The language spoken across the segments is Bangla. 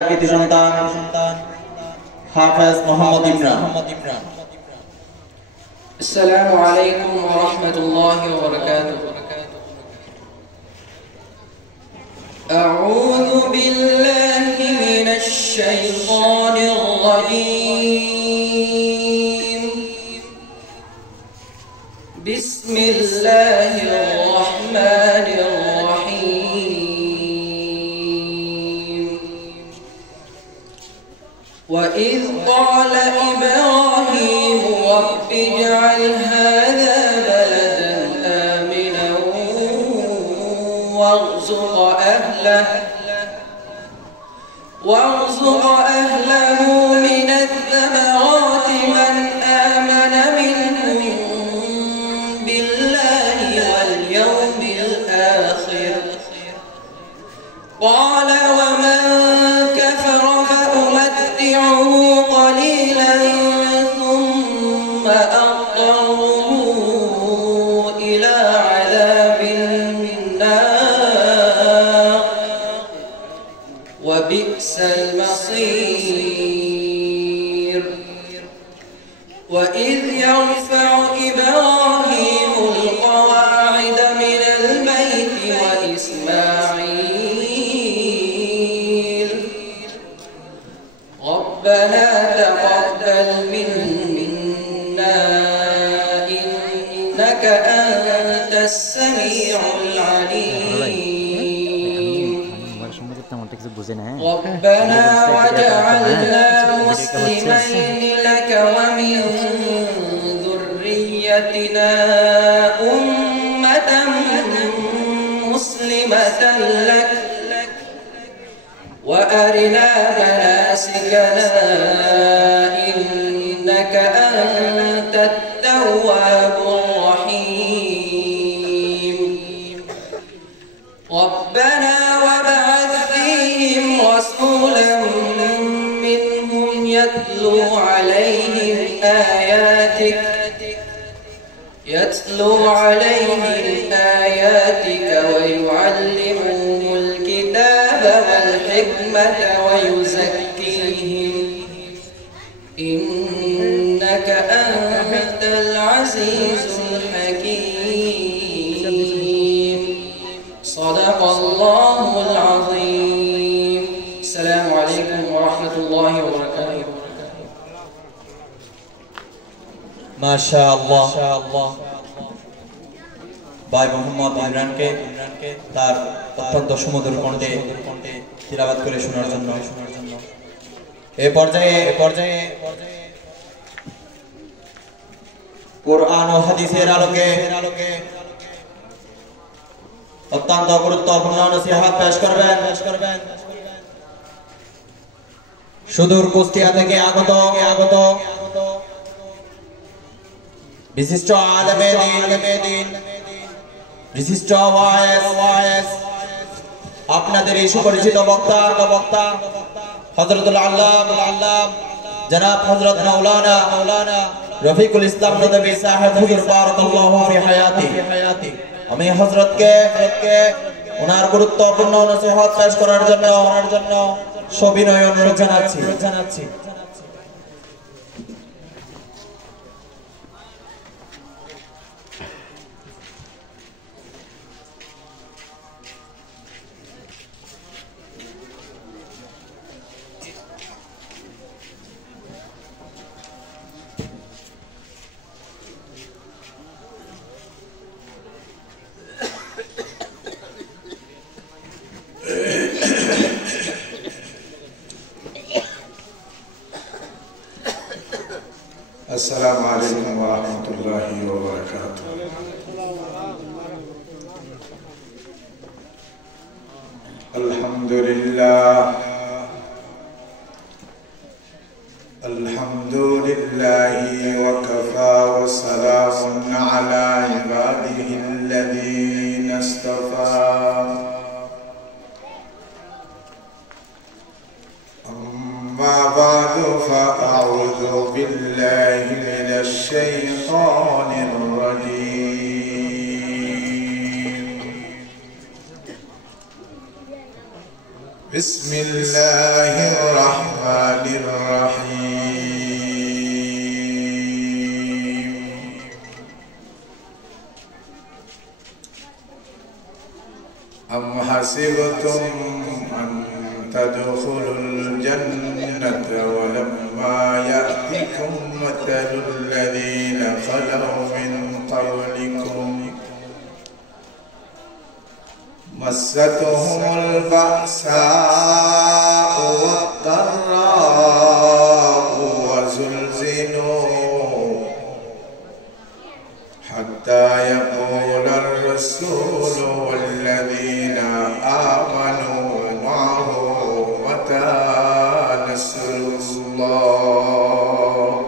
কৃতি সন্তান হাফেজ মোহাম্মদ ইমরান। আসসালামু আলাইকুম ওয়া রাহমাতুল্লাহি ওয়া বারাকাতুহু। আউযু বিল্লাহি মিনাশ শাইতানির রাজীম। বিসমিল্লাহির রাহমানির وإذ قال إبراهيم رب اجعل هذا بلدا آمنا وارزق أهله من الثمرات من آمن منهم بالله واليوم الآخر قال ومن كفر فأمتعه قليلا ثم أضطره إلى عذاب النار وبئس المصير. وإذ يرفع إبراهيم القواعد من البيت وإسماعيل ربنا تقبل منا إنك أنت السميع العليم ربنا وجعلنا مسلمين لك ومن ذريتنا أمة مسلمة لك وأرنا مناسكنا إنك أنت التواب الرحيم ربنا وابعث فيهم رسولا منهم يتلو عليهم آياتك ويعلمهم الكتاب والحكمة ويزكيهم إنك أنت العزيز الحكيم. صدق الله العظيم. السلام عليكم ورحمة الله وبركاته. ما شاء الله ভাই মোহাম্মদ ইমরানকে তার অত্যন্ত সুমধুর কণ্ঠে তিলাওয়াত করে শোনার জন্য এই পর্যায়ে কোরআন ও হাদিসের আলোকে অত্যন্ত গুরুত্বপূর্ণ নসিহত পেশ করবেন সুদূর কুষ্টিয়া থেকে আগত বিশিষ্ট আলেমে দ্বীন বিশিষ্ট ওয়াইজ আপনাদের এই সুপরিচিত বক্তা হযরতুল আল্লাহ জনাব হযরত মাওলানা রফিকুল ইসলাম নদভী সাহেব হুজুর বারাকাল্লাহু ফি হায়াতি। আমি হযরতকে ওনার গুরুত্বপূর্ণ নসিহত পেশ করার জন্য সবিনয় অনুরোধ জানাচ্ছি। السلام عليكم ورحمة الله وبركاته. الحمد لله وكفى وسلام على عباده الذين اصطفى. أما بعد فأعوذ بالله من الشيطان الرجيم. بسم الله الرحمن الرحيم أم حسبتم أن تدخلوا الجنة ولما يأتكم مثل الذين خلوا من قبلكم مستهم البأساء والضراء وزلزلوا حتى يقول الرسول والذين آمنوا معه متى نصر الله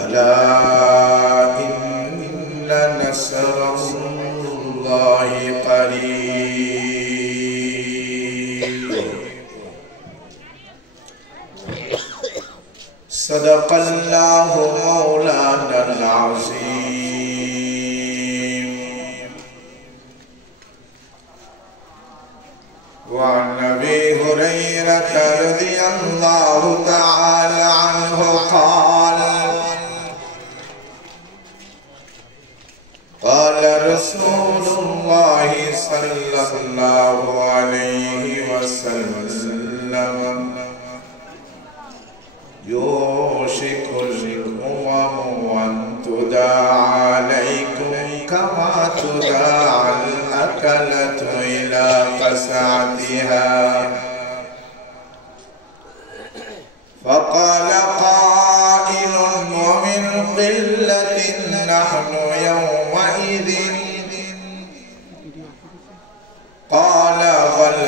ألا إن نصر الله قريب صدق الله مولانا العظيم وعن أبي هريرة رضي الله تعالى عنه قال قال رسول الله صلى الله عليه وسلم يوشك الأمم أن تداعى عليكم كما تداعى الأكلة إلى قسعتها فقال قائل ومن قلة نحن يومئذ قال بل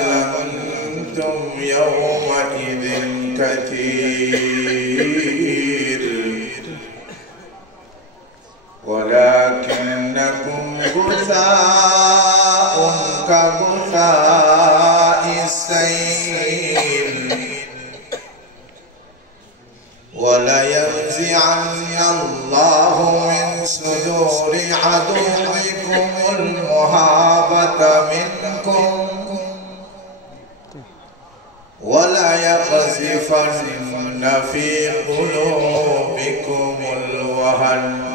أنتم يومئذ كثير ولكنكم غثاء كغثاء السيل ولينزعن الله من صدور عدوكم المهابة منكم وليقذفن في قلوبكم الوهن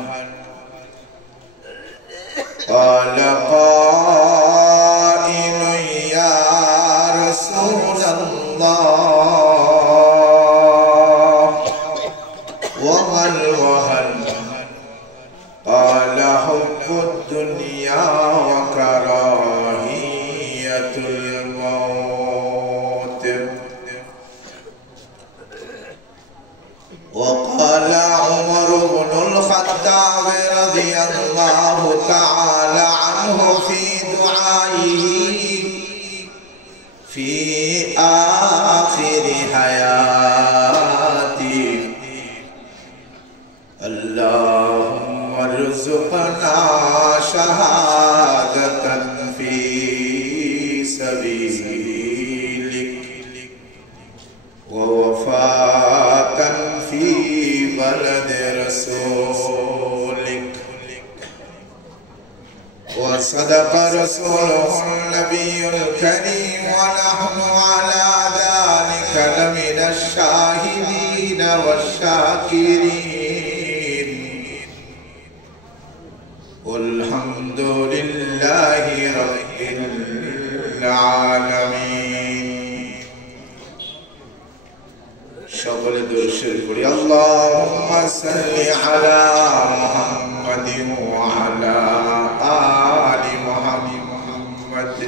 قال قائل يا رسول الله وما الوهن قال حب الدنيا وكراهية الموت وقال عمر بن الخطاب رضي الله تعالى عنه في دعائه في آخر حياته اللهم ارزقنا شهادة في سبيلك ووفاة في بلد رسولك وصدق رسوله النبي الكريم ونحن على ذلك لمن الشاهدين والشاكرين والحمد لله رب العالمين شغل درشد قولي اللهم صل على محمد وعلى آل محمد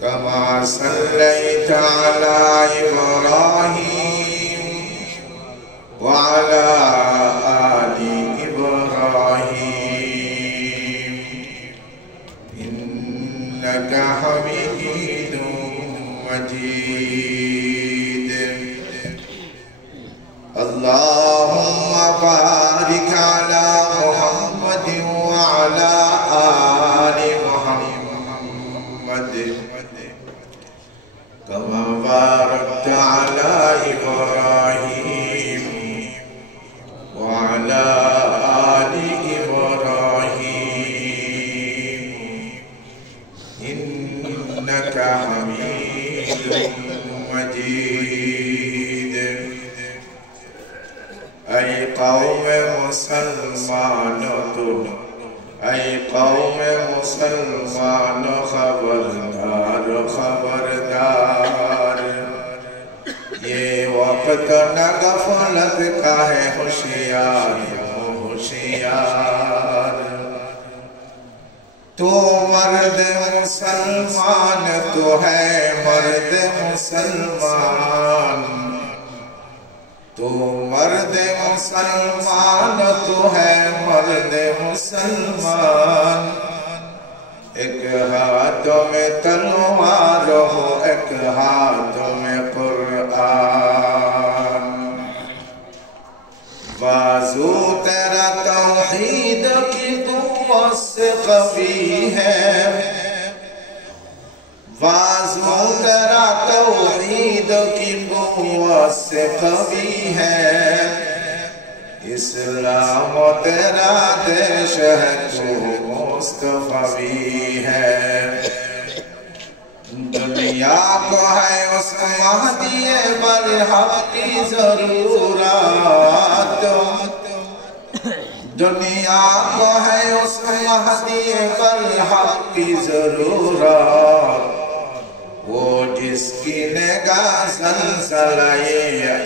كما صليت على إبراهيم وعلى آل إبراهيم إنك حميد مجيد اللهم بارك على محمد وعلى آل محمد كما باركت على إبراهيم وعلى آل إبراهيم إنك مجید اے قوم مسلمان اے قوم مسلمان خبردار خبردار یہ وقت نہ غفلت کا ہے ہوشیار ہوشیار تو مرد مسلمان تو ہے مرد مسلمان تو مرد مسلمان تو ہے مرد مسلمان ایک ہاتھوں میں تلوار ہو ایک ہاتھوں میں قرآن بازو تیرا توحید کی قوت سے قوی ہے بازو تیرا توحید کی قوت سے قوی ہے اسلام تیرا دیش ہے تو مصطفی ہے دنیا کو ہے اس مہدی برحق کی ضرورت دنیا کو ہے اس مہدی برحق کی ضرورت وہ جس کی نگاہ زلزلہ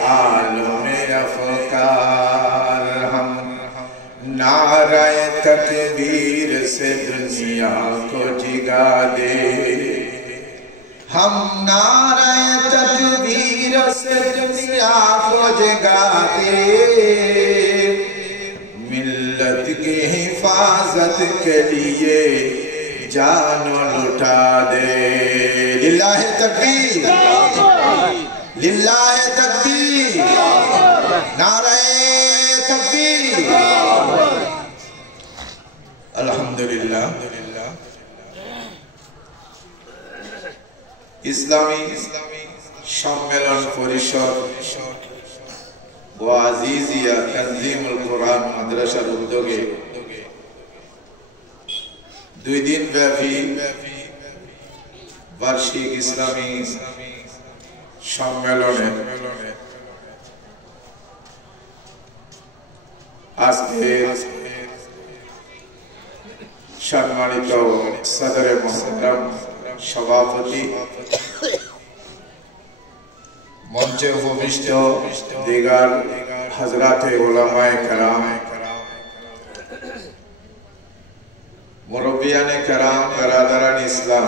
عالم افکار ہم نعرہ تکبیر سے دنیا کو جگا دے ہم نعرہ تکبیر سے دنیا کو جگا دے ملت کی حفاظت کے لیے جان لٹا دے للہ تکبیر للہ تکبیر نعرہ تکبیر الحمدللہ ইসলামী সম্মেলন পরিষদ ও আজিজিয়া তানজিমুল কোরআন মাদ্রাসার উদ্যোগে 2 দিন ব্যাপী বার্ষিক ইসলামী সম্মেলনে আজকে সম্মানিত সদরে মোহতারাম সভাপতি মঞ্চে উপবিষ্ট দিগার হযরতে উলামায়ে কেরাম মুরব্বিয়ানে কেরাম বেরাদারান ইসলাম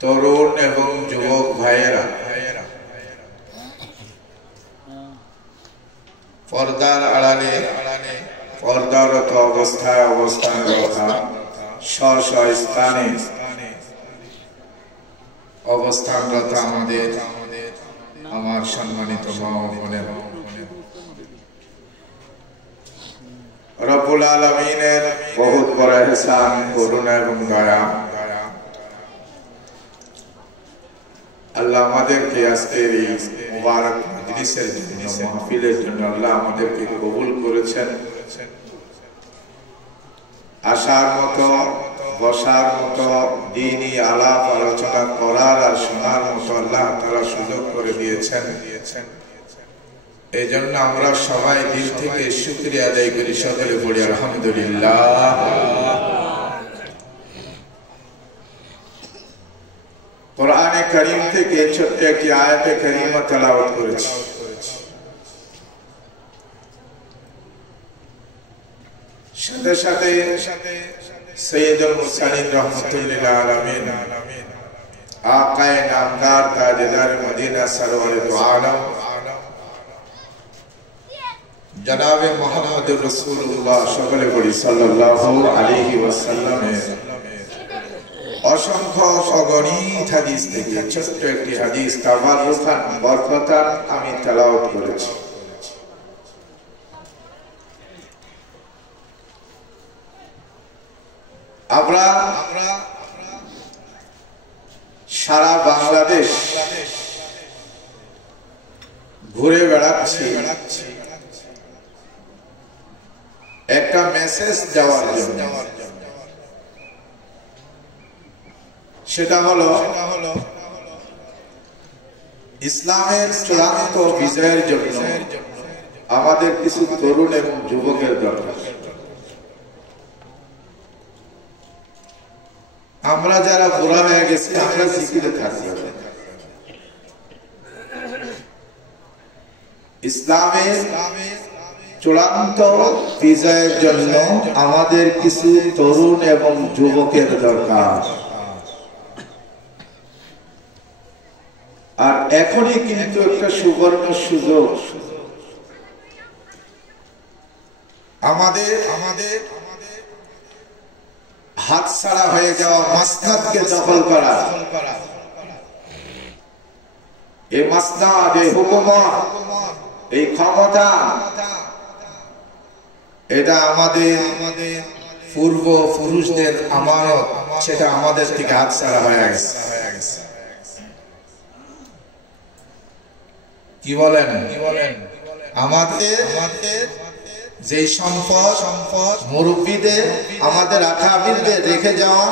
তরুণ এবং যুবক ভাইয়েরা পর্দার আড়ালে পর্দারত অবস্থায় অবস্থানরত স্ব স্থানে অবস্থানরত আমাদের আমার সম্মানিত মা ও বোনেরা রব্বুল আলামিনের বহুত বড় ইহসান করুণা এবং দয়া আল্লাহ আমাদেরকে আজকের এই মুবারক মজলিসের জন্য মাহফিলের জন্য আল্লাহ আমাদেরকে কবুল করেছেন আসার মতো বসার মতো দ্বীনি আলাপ আলোচনা করার আর শোনার মতো আল্লাহ তাআলা সুযোগ করে দিয়েছেন এই জন্য আমরা সবাই দিল থেকে শুকরিয়া আদায় করি সকলে বলি আলহামদুলিল্লাহ কোরআনে কারীম থেকে ছোট্ট একটি আয়াতে কারীমা তেলাওয়াত করেছি সাথে সাথে সৈয়দুল মুরসালিন রাহমাতুল্লিল আলামিন আকায়ে নামদার তাজদার মদিনা সরওয়ারে দু আলম জনাবে মুহাম্মদুর রাসূলুল্লাহ সকলে বলি সাল্লাল্লাহু আলাইহি ওয়াসাল্লামের অসংখ্য অগণিত হাদিস থেকে ছোট্ট একটি হাদিস তাবাররুকান বরকতান আমি তেলাওয়াত করেছি আমরা সারা বাংলাদেশ ঘুরে বেড়াচ্ছি একটা মেসেজ দেওয়ার জন্য সেটা হলো ইসলামের চূড়ান্ত বিজয়ের জন্য আমাদের কিছু তরুণ এবং যুবকের দরকার। আমরা যারা বুড়া হয়ে গেছি আমরা জিকিরে থাকি। ইসলামের চূড়ান্ত বিজয়ের জন্য আমাদের কিছু তরুণ এবং যুবকের দরকার। আর এখনই কিন্তু একটা সুবর্ণ সুযোগ আমাদের হাতছাড়া হয়ে যাওয়া মাসনাদকে দখল করা। এই মাসনাদ, এই হুকুমত, এই ক্ষমতা, এটা আমাদের পূর্ব পুরুষদের আমানত, সেটা আমাদের থেকে হাতছাড়া হয়ে গেছে। কি বলেন? আমাদের যে সম্পদ মুরব্বীদের, আমাদের আকাবিরদের রেখে যাওয়া,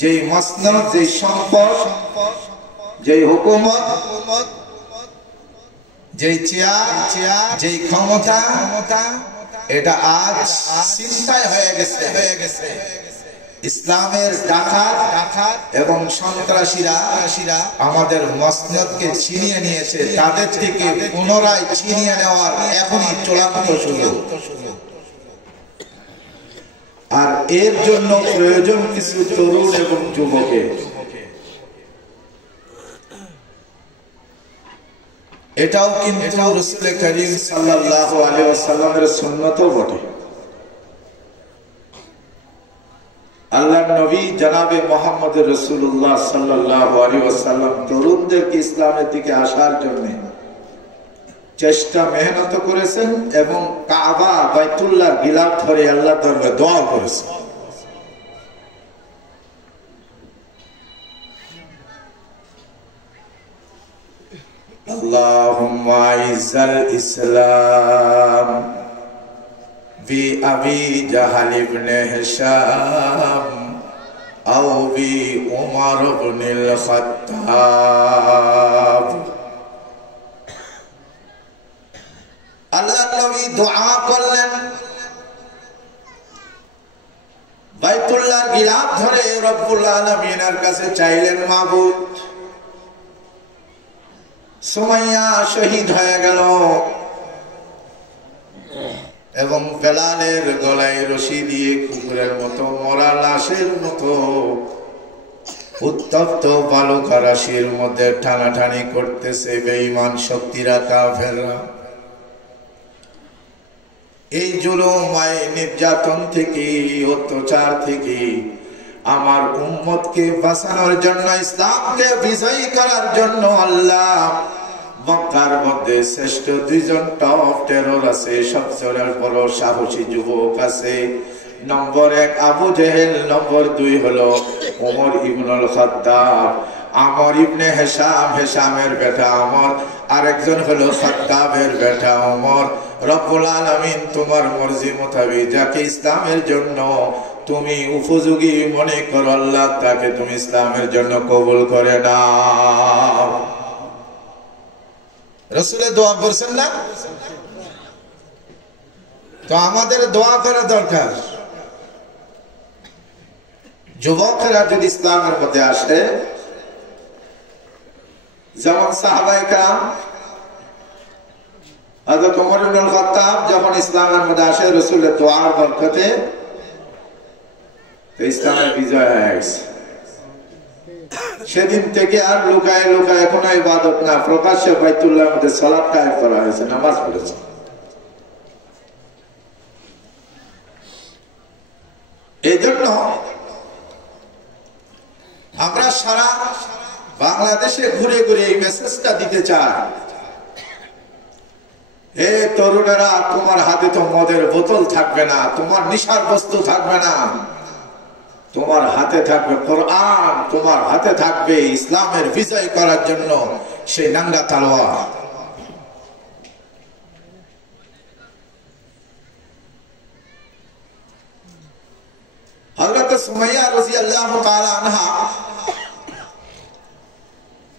যেই মাসনাদ, যেই সম্পদ, যেই হুকুমত, যেই চেয়ার, যেই ক্ষমতা, এটা আজ চিন্তায় হয়ে গেছে। ইসলামের ডাকাত এবং সন্ত্রাসীরা আমাদের মসনদকে ছিনিয়ে নিয়েছে। তাদের থেকে পুনরায় ছিনিয়ে নেওয়ার এখনই চূড়ান্ত সুযোগ। আর এর জন্য প্রয়োজন কিছু তরুণ এবং যুবকের। এটাও কিন্তু রাসূল করিম সাল্লাল্লাহু আলাইহি ওয়াসাল্লামের সুন্নতও বটে। আল্লাহর নবী জনাবে মুহাম্মদ রাসূলুল্লাহ সাল্লাল্লাহু আলাইহি ওয়াসাল্লাম তরুণদেরকে ইসলামের দিকে আসার জন্য চেষ্টা মেহনত করেছেন এবং কাবা বাইতুল্লাহর গিলাফ ধরে আল্লাহর দরবারে দোয়া করেছেন। আল্লাহুম্মা ইজ্জাল ইসলাম بأبي جهل بن هشام أو بعمر بن الخطاب আল্লাহ নবী দোয়া করলেন, বাইতুল্লাহর গিলাফ ধরে রব্বুল আলামিনের কাছে চাইলেন, মাবুদ সুমাইয়া শহীদ হয়ে গেল এবং বেলালের গলায় রশি দিয়ে কুকুরের মতো মরা লাশের মতো উত্তপ্ত বালুকা রাশির মধ্যে টানাটানি করতেছে বেঈমান শক্তিরা, কাফেররা। এই জুলুম, নির্যাতন থেকে, অত্যাচার থেকে আমার উম্মতকে বাঁচানোর জন্য, ইসলামকে বিজয়ী করার জন্য আল্লাহ মক্কার মধ্যে শ্রেষ্ঠ দুইজন টপ টেরর আছে, সবচেয়ে বড় সাহসী যুবক আছে। নম্বর 1 আবু জেহেল, নম্বর 2 হলো ওমর ইবনুল খাত্তাব। আমর ইবনে হিশাম, হিশামের বেটা আমর, আরেকজন হলো খাত্তাবের বেটা ওমর। রব্বুল আলামিন তোমার মর্জি মোতাবেক যাকে ইসলামের জন্য তুমি উপযোগী মনে করো আল্লাহ তাকে তুমি ইসলামের জন্য কবুল করে নাও। রাসূলের দোয়া করছেন না? তো আমাদের দোয়া করা দরকার। যুবকরা যদি ইসলামের মধ্যে আসে, যেমন সাহাবায়ে কেরাম, হযরত ওমর ইবনুল খাত্তাব যখন ইসলামের মধ্যে আসে রাসূলের দোয়ার বরকতে তো ইসলামের বিজয় হয়ে গেছে। সেদিন থেকে আর লুকায় লুকায় কোনো ইবাদত না, প্রকাশ্যে বাইতুল্লাহর মধ্যে সালাত কায়েম করা হয়েছে, নামাজ পড়েছে। এই জন্য আমরা সারা বাংলাদেশে ঘুরে ঘুরে এই মেসেজটা দিতে চাই, হে তরুণেরা, তোমার হাতে তো মদের বোতল থাকবে না, তোমার নেশার বস্তু থাকবে না, তোমার হাতে থাকবে কোরআন, তোমার হাতে থাকবে ইসলামের বিজয় করার জন্য সেই নাঙ্গা তলোয়ার। হযরত সুমাইয়া রাদিয়াল্লাহু রাদিয়াল্লাহু তাআলা আনহা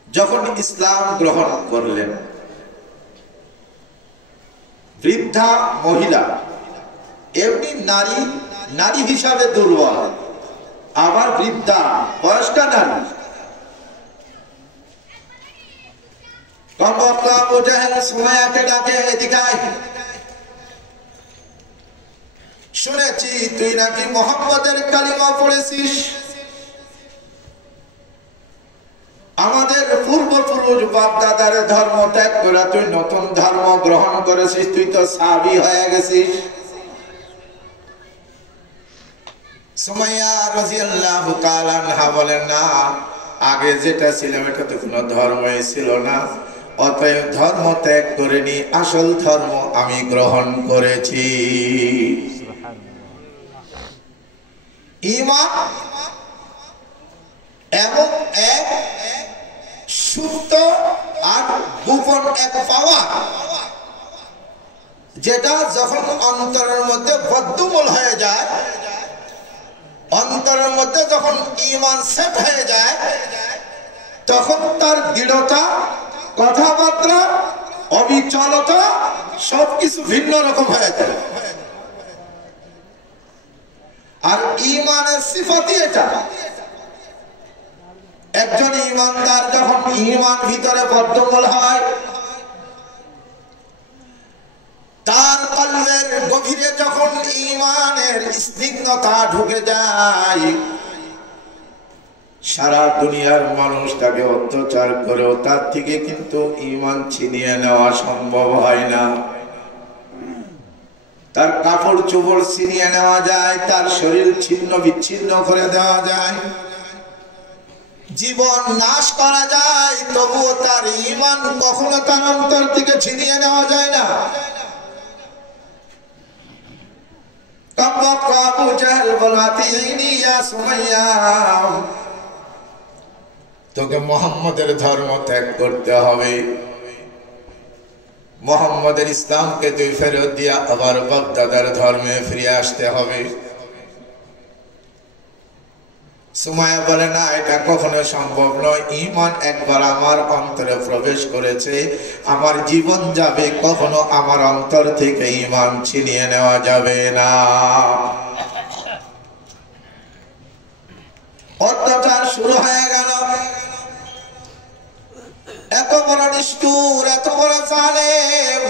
যখন ইসলাম গ্রহণ করলেন, বৃদ্ধা মহিলা, এমনি নারী হিসাবে দুর্বল, আবার বৃদ্ধা বয়স্কা নারী। কমবক্ত আবু জাহেল সুমাইয়াকে ডাকে, এদিকে আয়, শুনেছি তুই নাকি মুহাম্মদের কালিমা পড়েছিস, আমাদের পূর্বপুরুষ বাপ দাদার ধর্ম ত্যাগ করে তুই নতুন ধর্ম গ্রহণ করেছিস, তুই তো সাহাবী হয়ে গেছিস। সুমাইয়া রাদিয়াল্লাহু তাআলা আনহা বলেন, না, আগে যেটা ছিল এটা তো কোনো ধর্মই ছিল না, অতএব ধর্ম ত্যাগ করিনি, আসল ধর্ম আমি গ্রহণ করেছি। ঈমান এমন এক সুপ্ত আর গোপন এক পাওয়া, যেটা যখন অন্তরের মধ্যে বদ্ধমূল হয়ে যায়, অন্তরের মধ্যে যখন ঈমান সেট হয়ে যায়, তখন তার দৃঢ়তা, কথাবার্তা, অবিচলতা সবকিছু ভিন্ন রকম হয়ে যায়। আর ঈমানের সিফাতই এটা। একজন ঈমানদার যখন ঈমান ভিতরে বদ্ধমূল হয়, তার কলবের গভীরে যখন ঈমানের স্নিগ্ধতা ঢুকে যায়, সারা দুনিয়ার মানুষ তাকে অত্যাচার করেও তার থেকে কিন্তু ঈমান ছিনিয়ে নেওয়া সম্ভব হয় না। তার কাপড় চোপড় ছিনিয়ে নেওয়া যায়, তার শরীর ছিন্ন বিচ্ছিন্ন করে দেওয়া যায়, জীবন নাশ করা যায়, তবুও তার ঈমান কখনো তার অন্তর থেকে ছিনিয়ে নেওয়া যায় না। আবু জাহল বলাতে ইয়া সুমাইয়া, তোকে মুহাম্মদের ধর্ম ত্যাগ করতে হবে, মুহাম্মদের ইসলামকে তুই ফেরত দিয়া আবার বাপদাদার ধর্মে ফিরে আসতে হবে। সুমাইয়া বলে, না, এটা কখনো সম্ভব নয়, ঈমান একবার আমার অন্তরে প্রবেশ করেছে, আমার জীবন যাবে, কখনো আমার অন্তর থেকে ঈমান ছিনিয়ে নেওয়া যাবে না। অত্যাচার শুরু হয়ে গেল। এত বড় নিষ্ঠুর, এত বড় জালেম,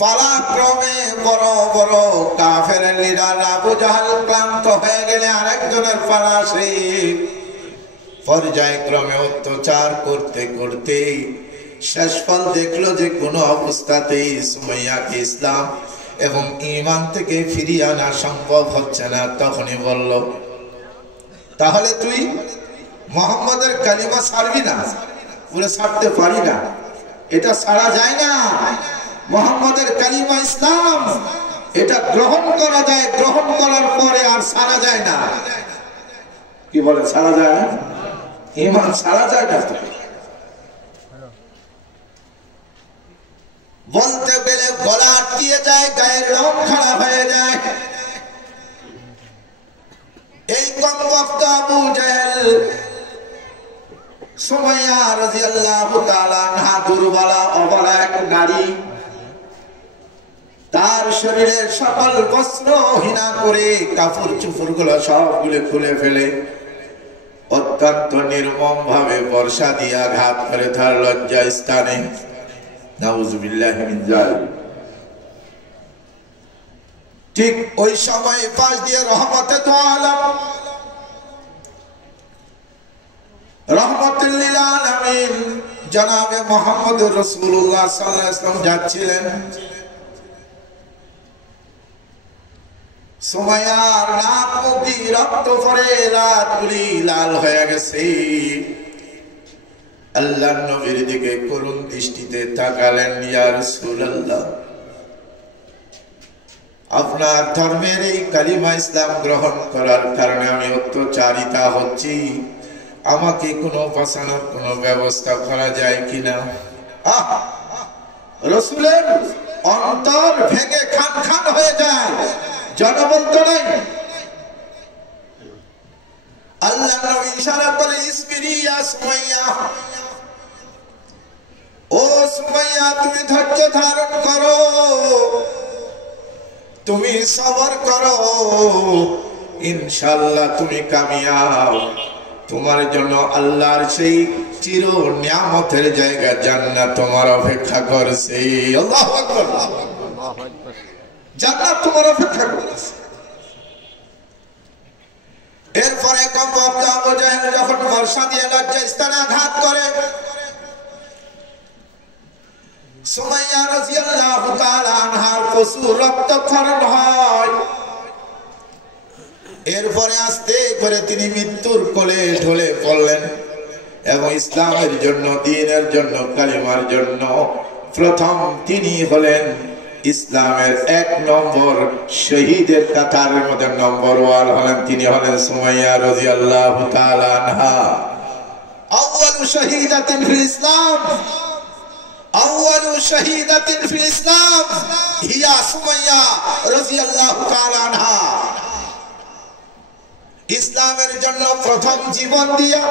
পালাক্রমে বড় বড় কাফের লিডার আবু জাহল ক্লান্ত হয়ে গেলে আরেকজনের পালা আসে। পর্যায়ক্রমে অত্যাচার করতে করতে শেষ ফল দেখলো যে কোনো অবস্থাতেই সুমাইয়াকে ইসলাম এবং ঈমান থেকে ফিরিয়ে আনা সম্ভব হচ্ছে না। তখনই বলল, তাহলে তুই মুহাম্মদের কালিমা ছাড়বি না? বলে, ছাড়তে পারি না, এটা ছাড়া যায় না। মুহাম্মদের কালিমা ইসলাম, এটা গ্রহণ করা যায়, গ্রহণ করার পরে আর ছাড়া যায় না। কি বলে, ছাড়া যায় না? ঈমান ছাড়া যায় না। বলতে গেলে গলা আটকিয়ে যায়, গায়ের রং খারাপ হয়ে যায়। এই কমবক্ত আবু জাহেল সুমাইয়া রাদিয়াল্লাহু তাআলা আনহা দুর্বলা অবলা এক নারী, তার শরীরের সকল বস্ত্র হীনা করে কাপড় চোপড় গুলো সবগুলো খুলে ফেলে অত্যন্ত নির্মম ভাবে বর্ষা দিয়ে আঘাত করে তার লজ্জা স্থানে। নাউযুবিল্লাহি মিন যালিক। ঠিক ওই সময় পাশ দিয়ে রহমতে দু আলম, রহমতুল লিল আলামিন জনাবে মুহাম্মদুর রাসূলুল্লাহ সাল্লাল্লাহু আলাইহি ওয়াসাল্লাম যাচ্ছিলেন। সুমাইয়ার নাক মুখ দিয়ে রক্ত পড়ে রাতগুলি লাল হয়ে গেছে। আল্লাহর নবীর দিকে করুণ দৃষ্টিতে তাকালেন, ইয়া রাসূলুল্লাহ, আপনার ধর্মের এই কালিমা ইসলাম গ্রহণ করার কারণে আমি অত্যাচারিতা হচ্ছি, আমাকে কোনো বাঁচানোর কোনো ব্যবস্থা করা যায় কিনা? রাসূলের অন্তর ভেঙে খান খান হয়ে যায়। জনবন্ত নাই, ইশারা করে ইসবিরি ইয়া সুমাইয়া, ও সুমাইয়া তুমি ধৈর্য ধারণ করো, তুমি সবর করো, ইনশাআল্লাহ তুমি কামিয়াব। তোমার জন্য আল্লাহর সেই চির নিয়ামতের জায়গা জান্নাত তোমার অপেক্ষা করছে। আল্লাহু আকবার, জান্নাত তোমার অপেক্ষা করছে। এরপরে কমবক্ত আবু জাহেল যখন বর্ষা দিয়ে লজ্জাস্থানে আঘাত করে, সুমাইয়া রাদিয়াল্লাহু তাআলা আনহার প্রচুর রক্তক্ষরণ হয়। এরপরে আস্তে করে তিনি মৃত্যুর কোলে ঢলে পড়লেন এবং ইসলামের জন্য, দ্বীনের জন্য, কালিমার জন্য প্রথম তিনি হলেন ইসলামের 1 নম্বর শহীদের কাতারের মধ্যে নম্বর 1 হলেন। তিনি হলেন সুমাইয়া রাদিয়াল্লাহু তাআলা আনহা। আউয়ালু শাহীদাতিন ফিল ইসলাম, আউয়ালু শাহীদাতিন ফিল ইসলাম হিয়া সুমাইয়া রাদিয়াল্লাহু তাআলা আনহা। ইসলামের জন্য প্রথম জীবন দিয়া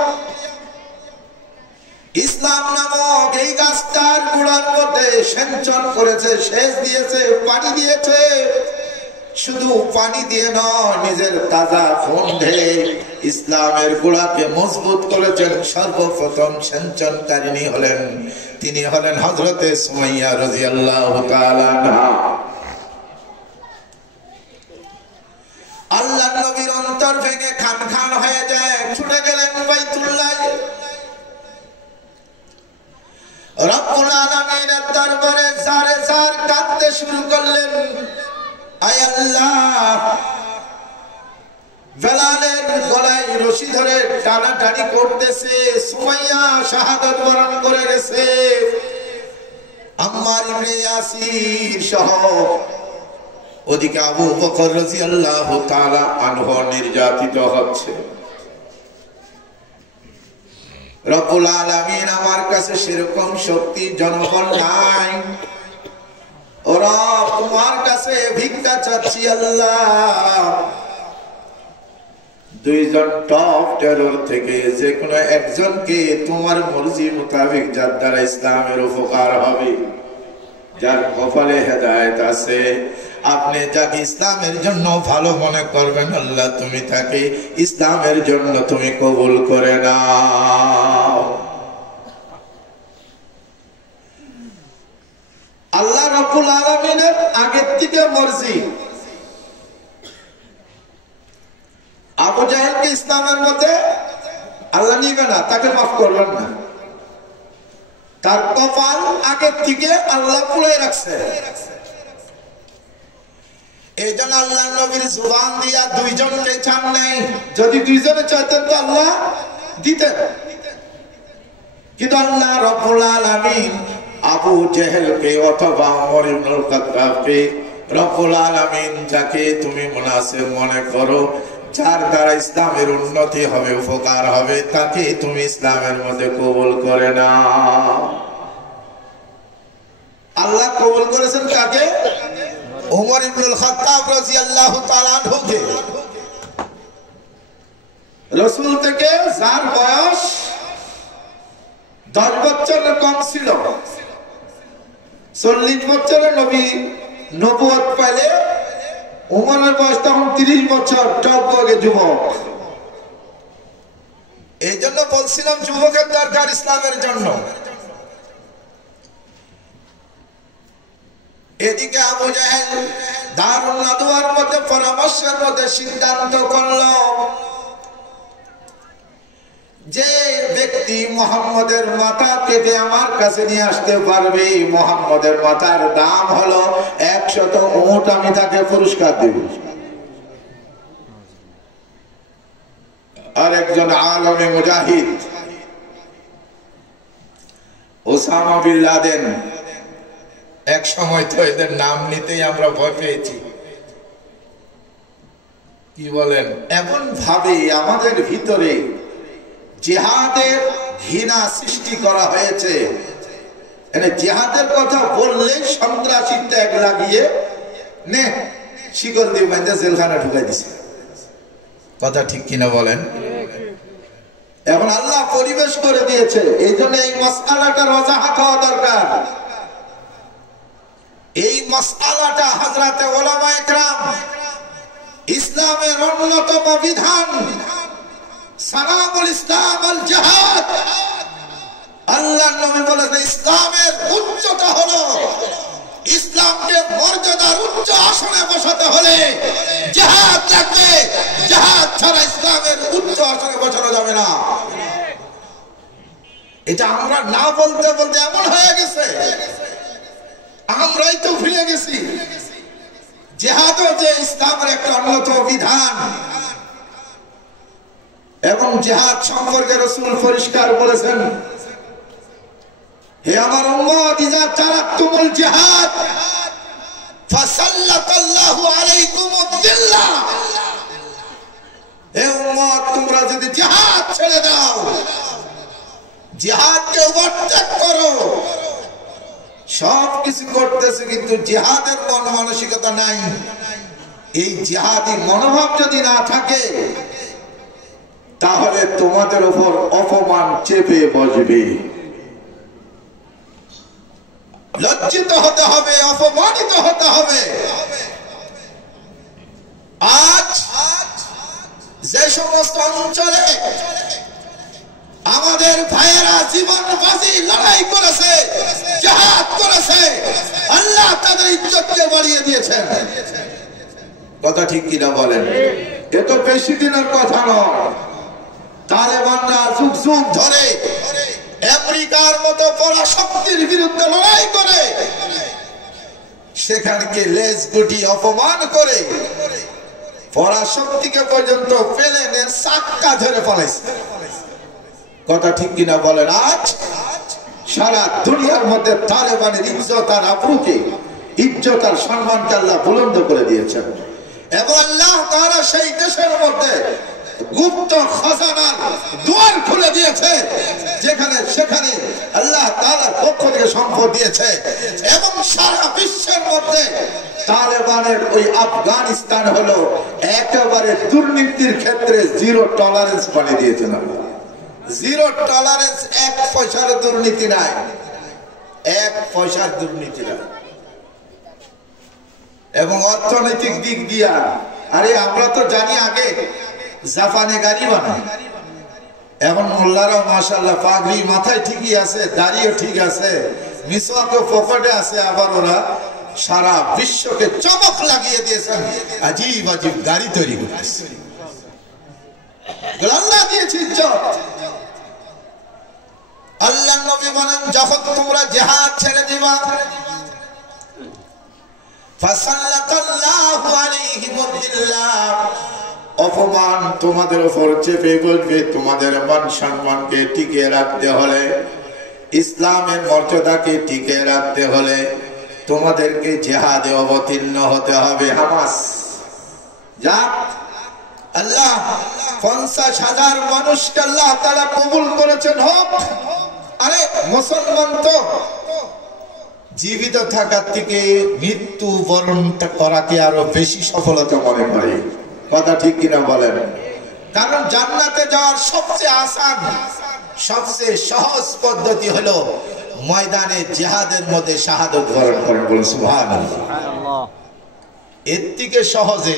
ইসলাম নামক এই গাছটার গোড়ার মধ্যে সেচন করেছে, সেচ দিয়েছে, পানি দিয়েছে। শুধু পানি দিয়ে নয়, নিজের তাজা খুন ঢেলে ইসলামের গোড়াকে মজবুত করেছেন। সর্বপ্রথম সেচনকারিণী হলেন, তিনি হলেন হযরতে সুমাইয়া রাদিয়াল্লাহু তাআলা আনহা। আল্লাহর নবীর অন্তর ভেঙে খান খান হয়ে যায়, ছুটে গেলেন বাইতুল্লাহ। রব্বুল আলামিনের দরবারে জারে জার কাঁদতে শুরু করলেন, আয় আল্লাহ, বেলালের গলায় রশি ধরে টানাটানি করতেছে, সুমাইয়া শাহাদাত বরণ করে গেছে, আম্মার ইবনে ইয়াসির সহ। ওদিকে আবু বকর রাদিয়াল্লাহু তাআলা আনহু নির্যাতিত হচ্ছে। রব্বুল আলামিন আমার কাছে সেরকম শক্তি জনবল নাই, ওরা তোমার কাছে ভিক্ষা চাচ্ছি আল্লাহ। 2 জন টপ টেরর থেকে যে কোনো একজনকে তোমার মর্জি মোতাবেক, যার দ্বারা ইসলামের উপকার হবে, যার কপালে হেদায়েত আছে, আপনি যাকে ইসলামের জন্য ভালো মনে করবেন আল্লাহ তুমি তাকে ইসলামের জন্য তুমি কবুল করে নাও। আল্লাহ রাব্বুল আলামিনের আগের থেকে মর্জি আবু জাহেলকে ইসলামের মধ্যে আল্লাহ নিবে না, তাকে মাফ করবেন না। তার কপাল আগের থেকে আল্লাহ পুড়ে রাখছে। এই জন্য আল্লাহ নবীর জুবান দিয়া 2 জনকে চান নাই। যদি 2 জনে চাইতেন তো আল্লাহ দিতেন, কিন্তু আল্লাহ রাব্বুল আলামিন আবু জেহেলকে অথবা ওমর ইবনুল খাত্তাবকে, রব্বুল আলামিন যাকে তুমি মুনাসিব মনে করো, যার দ্বারা ইসলামের উন্নতি হবে, উপকার হবে, তাকে তুমি ইসলামের মধ্যে কবুল করে নাও। আল্লাহ কবুল করেছেন কাকে? ওমর ইবনুল খাত্তাব রাদিয়াল্লাহু তাআলা আনহুকে। রাসূল থেকে যার বয়স 10 বছরের কম ছিল, 40 বছরে নবী নবুয়ত পেলে, ওমরের বয়স তখন 30 বছর, টপকে যুবক। এই জন্য বলছিলাম যুবকের দরকার ইসলামের জন্য। এদিকে আবু জাহেল দারুন নাদওয়ার মধ্যে পরামর্শের মধ্যে সিদ্ধান্ত করল যে ব্যক্তি মুহাম্মদের মাথা কেটে আমার কাছে নিয়ে আসতে পারবে, মুহাম্মদের মাথার দাম হলো 100 উট, আমি তাকে পুরস্কার দেব। আর একজন আলমে মুজাহিদ ওসামা বিন লাদেন, এক সময় তো এদের নাম নিতেই আমরা ভয় পেয়েছি। কি বলেন? এমন ভাবে আমাদের ভিতরে জিহাদের ঘৃণা সৃষ্টি করা হয়েছে, জিহাদের কথা বললে সন্ত্রাসী ট্যাগ লাগিয়ে নে শিকল দিয়ে বাঁধা জেলখানা ঢুকাই দিছে। কথা ঠিক কিনা বলেন? এখন আল্লাহ পরিবেশ করে দিয়েছে, এই জন্য এই মাসআলাটার ওয়াজাহাত হওয়া দরকার। এই মাসআলাটা হযরতে উলামায়ে কেরাম ইসলামের অন্যতম বিধান সালামুল ইসলাম আল জিহাদ। আল্লাহর নবী বলেছেন ইসলামের উচ্চতা হলো, ইসলামকে মর্যাদার উচ্চ আসনে বসাতে হলে জিহাদ লাগবে। জিহাদ ছাড়া ইসলামের উচ্চ আসনে বসানো যাবে না। এটা আমরা না বলতে বলতে এমন হয়ে গেছে, আমরাই তো ভুলে গেছি জিহাদও যে ইসলামের একটা অন্যতম বিধান। এবং জিহাদ সম্পর্কে রাসূল পরিষ্কার বলেছেন, হে আমার উম্মত, ইযা তারাকতুমুল জিহাদ ফাসাল্লাতাল্লাহু আলাইকুমুদ-দিল্লা। হে উম্মত, তোমরা যদি জিহাদ ছেড়ে দাও, জিহাদকে ওভারটেক করো, সবকিছু করতেছে কিন্তু জিহাদের মন মানসিকতা নাই, এই জিহাদি মনোভাব যদি না থাকে তাহলে তোমাদের উপর অপমান চেপে বসবে। লজ্জিত হতে হবে, অপমানিত হতে হবে। আজ যে সমস্ত অঞ্চলে আমাদের ভাইয়েরা জীবন বাজি লড়াই করেছে, জিহাদ করেছে, আল্লাহ তাদের ইজ্জতকে বাড়িয়ে দিয়েছেন। কথা ঠিক কিনা বলেন? এ তো বেশি দিনের কথা নয়। তালেবানরা যুগ যুগ ধরে আমেরিকার মতো পরাশক্তির বিরুদ্ধে লড়াই করে, সেখানকে লেজ গুটি অপমান করে পরাশক্তিকে পর্যন্ত প্লেনের চাক্কা ধরে ফেলাইছে। কথা ঠিক কিনা বলেন? আজ সারা দুনিয়ার মধ্যে তালেবানের ইজ্জত আর আবরুকে, ইজ্জত আর সম্মানকে আল্লাহ বুলন্দ করে দিয়েছেন। এবং আল্লাহ তাআলা সেই দেশের মধ্যে গুপ্ত খাজানার দুয়ার খুলে দিয়েছে, যেখানে সেখানে আল্লাহ তাআলার পক্ষ থেকে সম্পদ দিয়েছে। এবং সারা বিশ্বের মধ্যে তালেবানের ওই আফগানিস্তান হলো একেবারে দুর্নীতির ক্ষেত্রে জিরো টলারেন্স বানিয়ে দিয়েছেন। জিরো টলারেন্স, এক পয়সার দুর্নীতি নাই, এক পয়সার দুর্নীতি নাই। এবং অর্থনৈতিক দিক দিয়া, আরে আমরা তো জানি আগে জাপানে গাড়ি বানায়, এখন মোল্লারাও মাশাআল্লাহ পাগড়ি মাথায় ঠিকই আছে, দাড়িও ঠিক আছে, মিসওয়াকও পকেটে আছে, আবার ওরা সারা বিশ্বকে চমক লাগিয়ে দিয়েছেন, আজীব আজীব গাড়ি তৈরি করতেছে। আল্লাহ দিয়েছে ইজ্জত। আল্লাহ নবী বলেন, যখন তোমরা জিহাদ ছেড়ে দিবা, ফাসাল্লাতাল্লাহু আলাইহিমুদ-দিল্লা, অপমান তোমাদের উপর চেপে বসবে। তোমাদের মান সম্মানকে টিকিয়ে রাখতে হলে, ইসলামের মর্যাদাকে টিকিয়ে রাখতে হলে তোমাদেরকে জিহাদে অবতীর্ণ হতে হবে। হামাস যাক, আল্লাহ 50,000 মানুষকে আল্লাহ তাআলা কবুল করেছেন, হোক। আরে মুসলমান তো জীবিত থাকার থেকে মৃত্যু বরণ করাকে আরো বেশি সফলতা মনে করে। কথা ঠিক কিনা বলেন? কারণ জান্নাতে যাওয়ার সবচেয়ে আসান, সবচেয়ে সহজ পদ্ধতি হলো ময়দানে জিহাদের মধ্যে শাহাদাত বরণ করেন। বলে সুবহানাল্লাহ। এর থেকে সহজে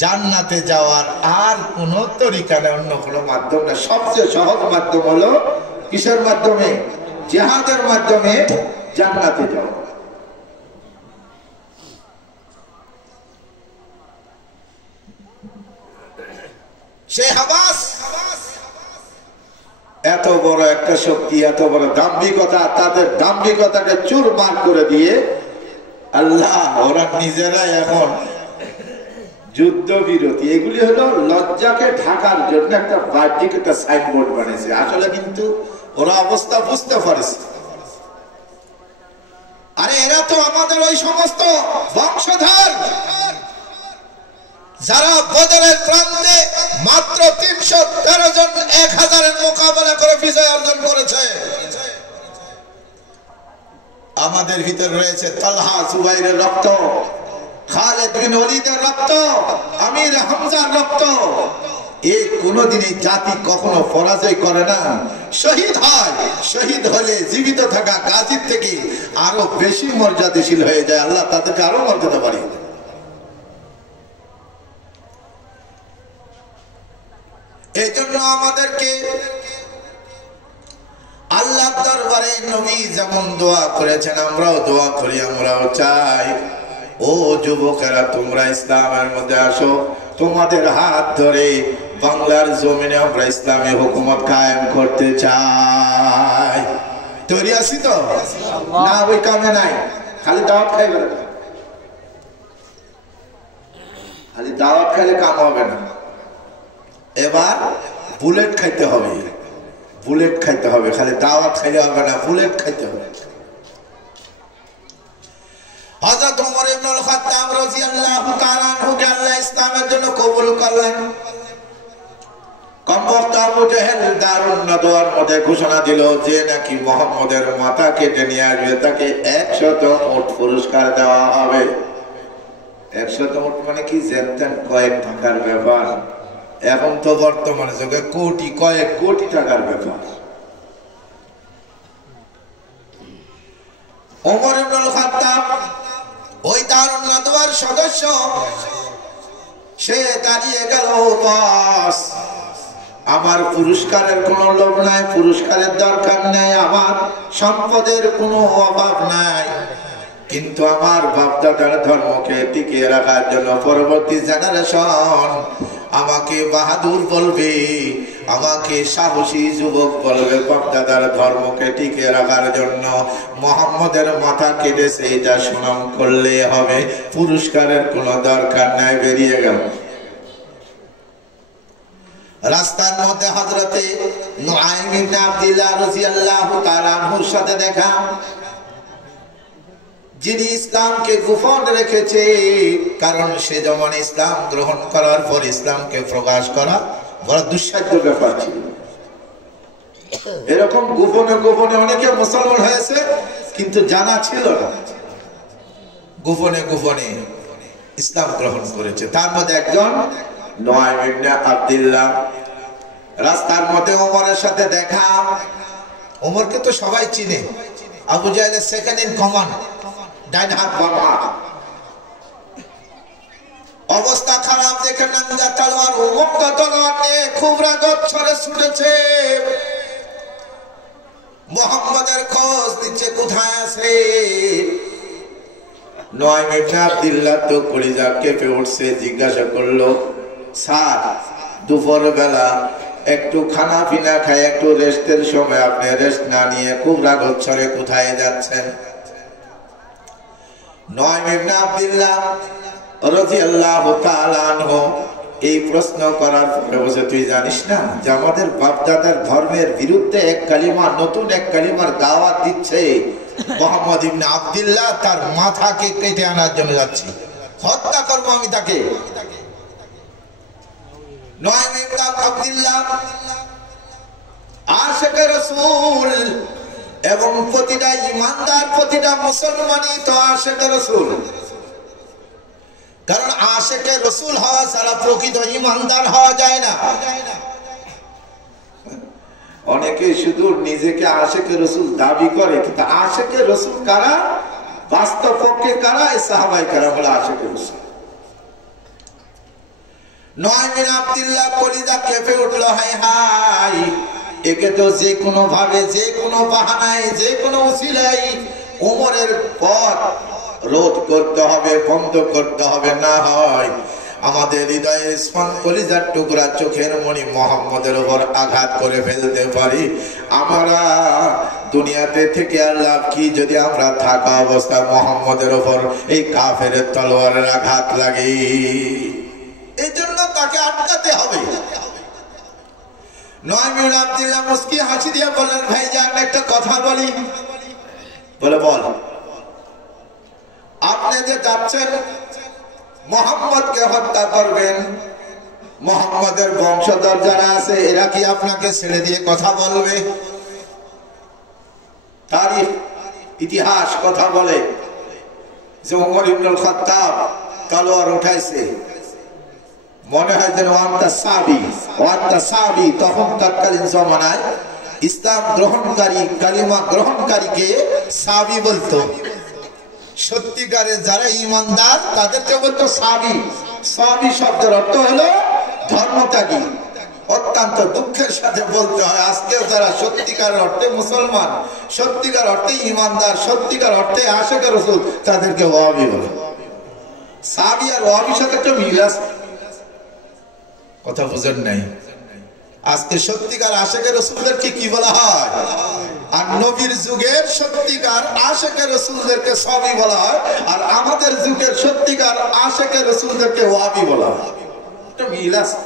জান্নাতে যাওয়ার আর কোন তরিকা নেই, অন্য কোনো মাধ্যম না। সবচেয়ে সহজ মাধ্যম হলো কিসের মাধ্যমে? জিহাদের মাধ্যমে জান্নাতে যাওয়া। সে হামাস এত বড় একটা শক্তি, এত বড় দাম্ভিকতা, তাদের দাম্ভিকতাকে চুরমার করে দিয়ে আল্লাহ, ওরা নিজেরাই এখন যুদ্ধ বিরতি, এগুলি হলো লজ্জাকে ঢাকার জন্য একটা বাহ্যিক একটা সাইনবোর্ড বানিয়েছে। আসলে কিন্তু ওরা অবস্থা বুঝতে পারেছে। আরে এরা তো আমাদের ওই সমস্ত বংশধর যারা বদরের প্রান্তে মাত্র 313 জন 1000-এর মোকাবেলা করে বিজয় অর্জন করেছে। আমাদের ভিতরে রয়েছে তালহা জুবাইরের রক্ত, খালিদ বিন ওলীদের রক্ত, আমির হামজার রক্ত, এই কোনদিন এই জাতি কখনো পরাজয় করে না, শহীদ হয়। শহীদ হলে জীবিত থাকা গাজীর থেকে আরো বেশি মর্যাদাশীল হয়ে যায়, আল্লাহ তাদেরকে আরো মর্যাদা বাড়িয়ে দেয়। এই জন্য আমাদেরকে আল্লাহর দরবারে নবী যেমন দোয়া করেছেন আমরাও দোয়া করি, আমরাও চাই ও যুবকেরা তোমরা ইসলামের মধ্যে আসো, তোমাদের হাত ধরে বাংলার জমিনে আমরা ইসলামী হুকুমত কায়েম করতে চাই। তৈরি আছি তো? না ওই কামে নাই, খালি দাওয়াত খাইবে না, খালি দাওয়াত খাইলে কাম হবে না। এবার বুলেট খাইতে হবে, বুলেট খাইতে হবে, খালি দাওয়াত খাইলে হবে না, বুলেট খাইতে হবে। হযরত ওমর ইবনুল খাত্তাব রাদিয়াল্লাহু তাআলা আনহুকে আল্লাহ ইসলামের জন্য কবুল করলেন। কমবক্ত আবু জেহেল দারুন নদওয়ার মধ্যে ঘোষণা দিল যে নাকি মুহাম্মদের মাথা কেটে নিয়ে আসবে তাকে 100 উট পুরস্কার দেওয়া হবে। 100 উট মানে কি জানতেন? কয়েক টাকার ব্যাপার। এখন তো বর্তমানে যুগে কোটি, কয়েক কোটি টাকার ব্যাপার। ওমর ইবনুল খাত্তাব ওই দারুন নদওয়ার সদস্য, সে দাঁড়িয়ে গেল, বাস আমার পুরস্কারের কোনো লোভ নাই, পুরস্কারের দরকার নাই, আমার সম্পদের কোনো অভাব নাই, কিন্তু আমার বাপদাদার ধর্মকে টিকিয়ে রাখার জন্য পরবর্তী জেনারেশন আমাকে বাহাদুর বলবে, আমাকে সাহসী যুবক বলবে। বাপদাদার ধর্মকে টিকিয়ে রাখার জন্য মুহাম্মদের মাথা কেটেছে, এটা সুনাম করলে হবে, পুরস্কারের কোনো দরকার নাই। বেরিয়ে গেল। রাস্তার মধ্যে হযরতে নুআইম ইবনে আব্দুল্লাহ রাদিয়াল্লাহু তাআলা আনহুর সাথে দেখা, যিনি ইসলামকে গোপন রেখেছে, কারণ সে যেমন ইসলাম গ্রহণ করার পর ইসলামকে প্রকাশ করা বড় দুঃসাধ্য ব্যাপার ছিল। এরকম গোপনে গোপনে অনেকে মুসলমান হয়েছে কিন্তু জানা ছিল না, গোপনে গোপনে ইসলাম গ্রহণ করেছে। তার মধ্যে একজন নুআইম ইবনে আব্দুল্লাহ। রাস্তার মধ্যে ওমরের সাথে দেখা। ওমরকে তো সবাই চিনে, আবু জাহেলের সেকেন্ড ইন কমান্ড, ডাইন হাত বাবা। অবস্থা খারাপ দেখে নাঙ্গা তলোয়ার, উন্মুক্ত তলোয়ার নিয়ে খুব রাগত ছড়ে ছুটেছে, মুহাম্মদের খোঁজ দিচ্ছে কোথায় আছে। নুআইম ইবনে আব্দুল্লাহ তো কলিজা কেঁপে উঠছে, জিজ্ঞাসা করলো, স্যার দুপুর বেলা একটু খানা পিনা খাই, একটু রেস্টের সময় আপনি রেস্ট না নিয়ে খুব রাগত ছড়ে কোথায় যাচ্ছেন? নুআইম ইবনে আব্দুল্লাহ রাদিয়াল্লাহু তাআলা আনহু এই প্রশ্ন করার পরে বলে, তুই জানিস না যে আমাদের বাপদাদার ধর্মের বিরুদ্ধে এক কালিমা, নতুন এক কালিমার দাওয়াত দিচ্ছে মুহাম্মদ ইবনে আব্দুল্লাহ, তার মাথাকে কেটে আনার জন্য যাচ্ছি, হত্যা করবো আমি তাকে। নুআইম ইবনে আব্দুল্লাহ আশিকে রাসূল, এবং প্রতিটা ইমানদার, প্রতিটা মুসলমানই তো আশিকে রাসূল, কারণ আশিকে রাসূল হওয়া ছাড়া প্রকৃত ইমানদার হওয়া যায় না। অনেকে শুধু নিজেকে আশিকে রাসূল দাবি করে, কিন্তু আশিকে রাসূল কারা, বাস্তব পক্ষে কারা? এই সাহাবায়ে কেরাম হলো আশিকে রাসূল। নুআইম ইবনে আব্দুল্লাহ কলিজা কেঁপে উঠলো, হায় হায়, একে তো যে কোনো ভাবে, যে কোনো বাহানায়, যে কোনো উসিলায় ওমরের পথ রোধ করতে হবে, বন্ধ করতে হবে, না হয় আমাদের হৃদয়ে স্পন কলিজার টুকরা চোখের মণি মুহাম্মদের উপর আঘাত করে ফেলতে পারি। আমরা দুনিয়াতে থেকে আর লাভ কি যদি আমরা থাকা অবস্থা মুহাম্মদের উপর এই কাফেরের তলোয়ারের আঘাত লাগে। এই জন্য তাকে আটকাতে হবে। নুআইম ইবনে আব্দুল্লাহ মুস্কি হাসি দিয়ে বললেন, ভাইজান একটা কথা বলি। বলে, বল। আপনি যে যাচ্ছেন মুহাম্মদকে হত্যা করবেন, মুহাম্মদের বংশধর যারা আছে এরা কি আপনাকে ছেড়ে দিয়ে কথা বলবে? তারিখ ইতিহাস কথা বলে যে ওমর ইবনুল খাত্তাব তলোয়ার উঠাইছে, মনে হয় যেন ওয়ান্তা সাবি তখন তৎকালীন জমানায় ইসলাম গ্রহণকারী কালিমা গ্রহণকারীকে সাবি বলতো। সত্যিকারের যারা ইমানদার তাদেরকে বলতো সাবি। সাবি শব্দের অর্থ হলো ধর্মত্যাগী। অত্যন্ত দুঃখের সাথে বলতে হয় আজকেও যারা সত্যিকার অর্থে মুসলমান, সত্যিকার অর্থে ইমানদার, সত্যিকার অর্থে আশিক রাসূল, তাদেরকে ওয়াহাবি বলে। সাবি আর ওয়াহাবির সাথে একটা মিল আছে, কথা বুঝেন নাই? আজকে সত্যিকার আশিক রাসূলদেরকে কি বলা হয়? আর নবীর যুগের সত্যিকার আশিক রাসূলদেরকে সাবি বলা হয়, আর আমাদের যুগের সত্যিকার আশিক রাসূলদেরকে ওয়াহাবি বলা হয়। একটা মিল আছে।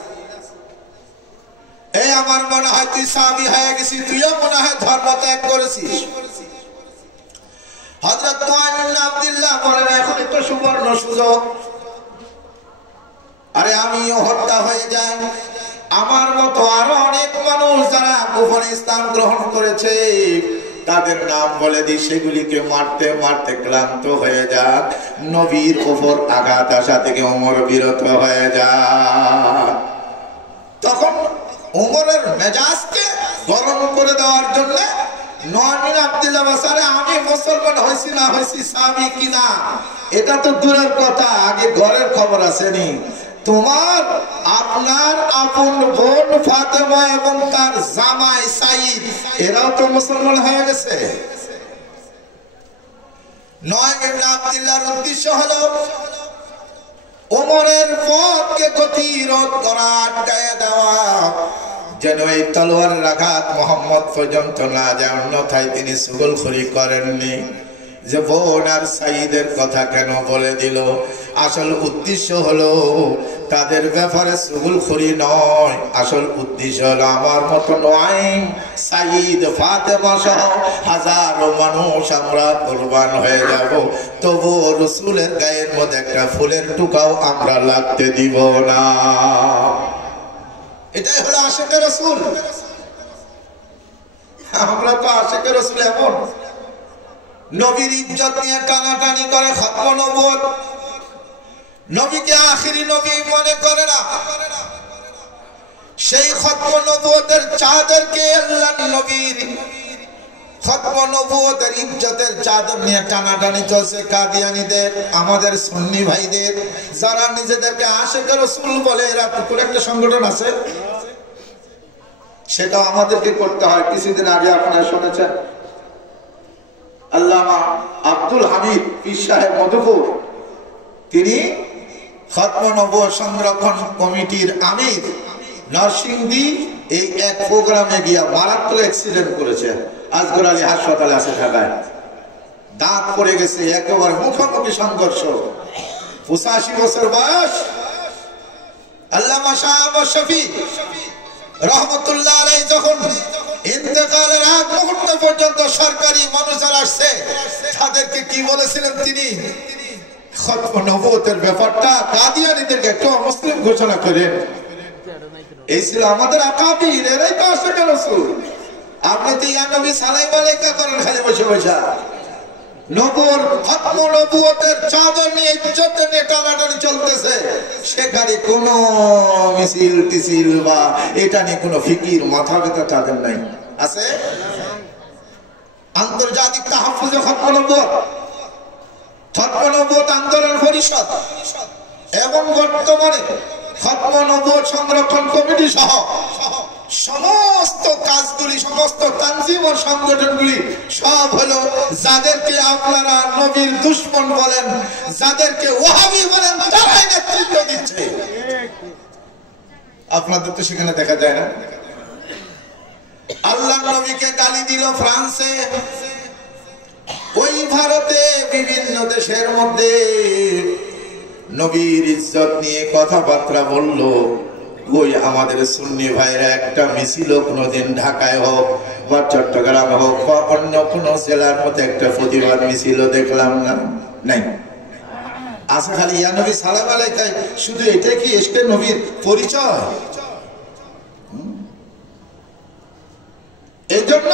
এই আমার মনে হয় তুই সাহাবী হয়ে গেছিস, তুইও মনে হয় ধর্ম ত্যাগ করেছিস। হযরত মুআবিয়া ইবনে আব্দুল্লাহ বলেন এখন একটু সুবর্ণ সুযোগ, আরে আমিও হত্যা হয়ে যাই, আমার মতো আরো অনেক মানুষ যারা গোপনে ইসলাম গ্রহণ করেছে তাদের নাম বলে দিই, সেগুলিকে মারতে মারতে ক্লান্ত হয়ে যাক, নবীর উপর আঘাত আসা থেকে ওমর বিরত হয়ে যাক। তখন ওমরের মেজাজকে গরম করে দেওয়ার জন্য মুআবিয়া আব্দুল্লাহ বাসারে আমি মুসলমান হইছি না হইছি, সাহাবী কিনা এটা তো দূরের কথা, আগে ঘরের খবর আসেনি। তোমার আপনার আপন বোন ফাতেমা এবং তার জামাই সাঈদ এরাও তো মুসলমান হয়ে গেছে। মুআবিয়া ইবনে আব্দুল্লাহর উদ্দেশ্য হলো ওমরের পথকে গতিরোধ করা, আটকায়া দেওয়া, যেন এই তলোয়ারের আঘাত মুহাম্মদ পর্যন্ত না যায়। অন্যথায় তিনি চুগলখড়ি করেননি যে বোন আর সাঈদের কথা কেন বলে দিল। আসল উদ্দেশ্য হলো তাদের ব্যাপারে চুগলখড়ি নয়, আসল উদ্দেশ্য হলো আমার মতো নুআইম, সাঈদ, ফাতেমা সহ হাজারো মানুষ আমরা কুরবান হয়ে যাব, তবু রাসূলের গায়ের মধ্যে একটা ফুলের টুকাও আমরা লাগতে দিব না। এটাই হলো আশিকে রাসূল। আমরা তো আশিকে রাসূল এমন নবীর ইজ্জত নিয়ে টানাটানি করে, খতম নবুয়ত, নবীকে আখিরি নবী মনে করে না। সেই খতম নবুয়তের চাদরকে আল্লাহর নবীর খতম নবুয়তের ইজ্জতের চাদর নিয়ে টানাটানি চলছে কাদিয়ানীদের, আমাদের সুন্নি ভাইদের, যারা নিজেদেরকে আশিক রাসূল বলে। এরা পুরো একটা সংগঠন আছে, সেটা আমাদেরকে করতে হয়। কিছুদিন আগে আপনারা শুনেছেন আল্লামা আব্দুল হামিদ পীর সাহেব মধুপুর, তিনি খতম নবুয়ত সংরক্ষণ কমিটির আমির, নরসিংদী এই এক প্রোগ্রামে গিয়া মারাত্মক অ্যাক্সিডেন্ট করেছে। আজগর আলী হাসপাতালে আছে ঢাকায়, দাঁত পড়ে গেছে, একেবারে মুখোমুখি সংঘর্ষ। 85 বছর বয়স। আল্লামা শাহ শফি রহমতুল্লাহ আলাইহি যখন ইন্তেকালের আগ মুহূর্ত পর্যন্ত সরকারি মানুষের আসছে, তাদেরকে কি বলেছিলেন তিনি? খতম নবুয়তের ব্যাপারটা কাদিয়ানীদেরকে একটু মুসলিম ঘোষণা করেন। এই ছিল আমাদের আকাবির, এরাই তো আশিক রাসূল। আপনি তো ইয়া নবী সালাম আলাইকা করেন খালি বসে বসে। নবুর খতম নবুয়তের চাদর নিয়ে ইজ্জত নিয়ে টানাটানি চলতেছে, সেখানে কোনো মিছিল টিছিল বা এটা নিয়ে কোনো ফিকির মাথা ব্যথা তাদের নাই। আছে আন্তর্জাতিক তাহফুজে খতম নবুয়ত, খতম নবুয়ত আন্দোলন পরিষদ এবং বর্তমানে খতম নবুয়ত সংরক্ষণ কমিটি সহ সমস্ত কাজগুলি, সমস্ত তানজিম ও সংগঠনগুলি সব হলো যাদেরকে আপনারা নবীর দুশমন বলেন, যাদেরকে ওয়াহাবি বলেন, তারাই নেতৃত্ব দিচ্ছে। আপনাদের তো সেখানে দেখা যায় না। আল্লাহ নবীকে গালি দিল ফ্রান্সে, ওই ভারতে বিভিন্ন দেশের মধ্যে নবীর ইজ্জত নিয়ে কথাবার্তা বলল। ওই আমাদের সুন্নি ভাইরা একটা মিছিল কোনদিন ঢাকায় হোক বা চট্টগ্রাম হোক বা অন্য কোন জেলার মধ্যে একটা প্রতিবাদ মিছিল দেখলাম না, নাই। আছে খালি ইয়া নবী সালাম আলাইকা। শুধু এটা কি ইশকে নবীর পরিচয়? এই জন্য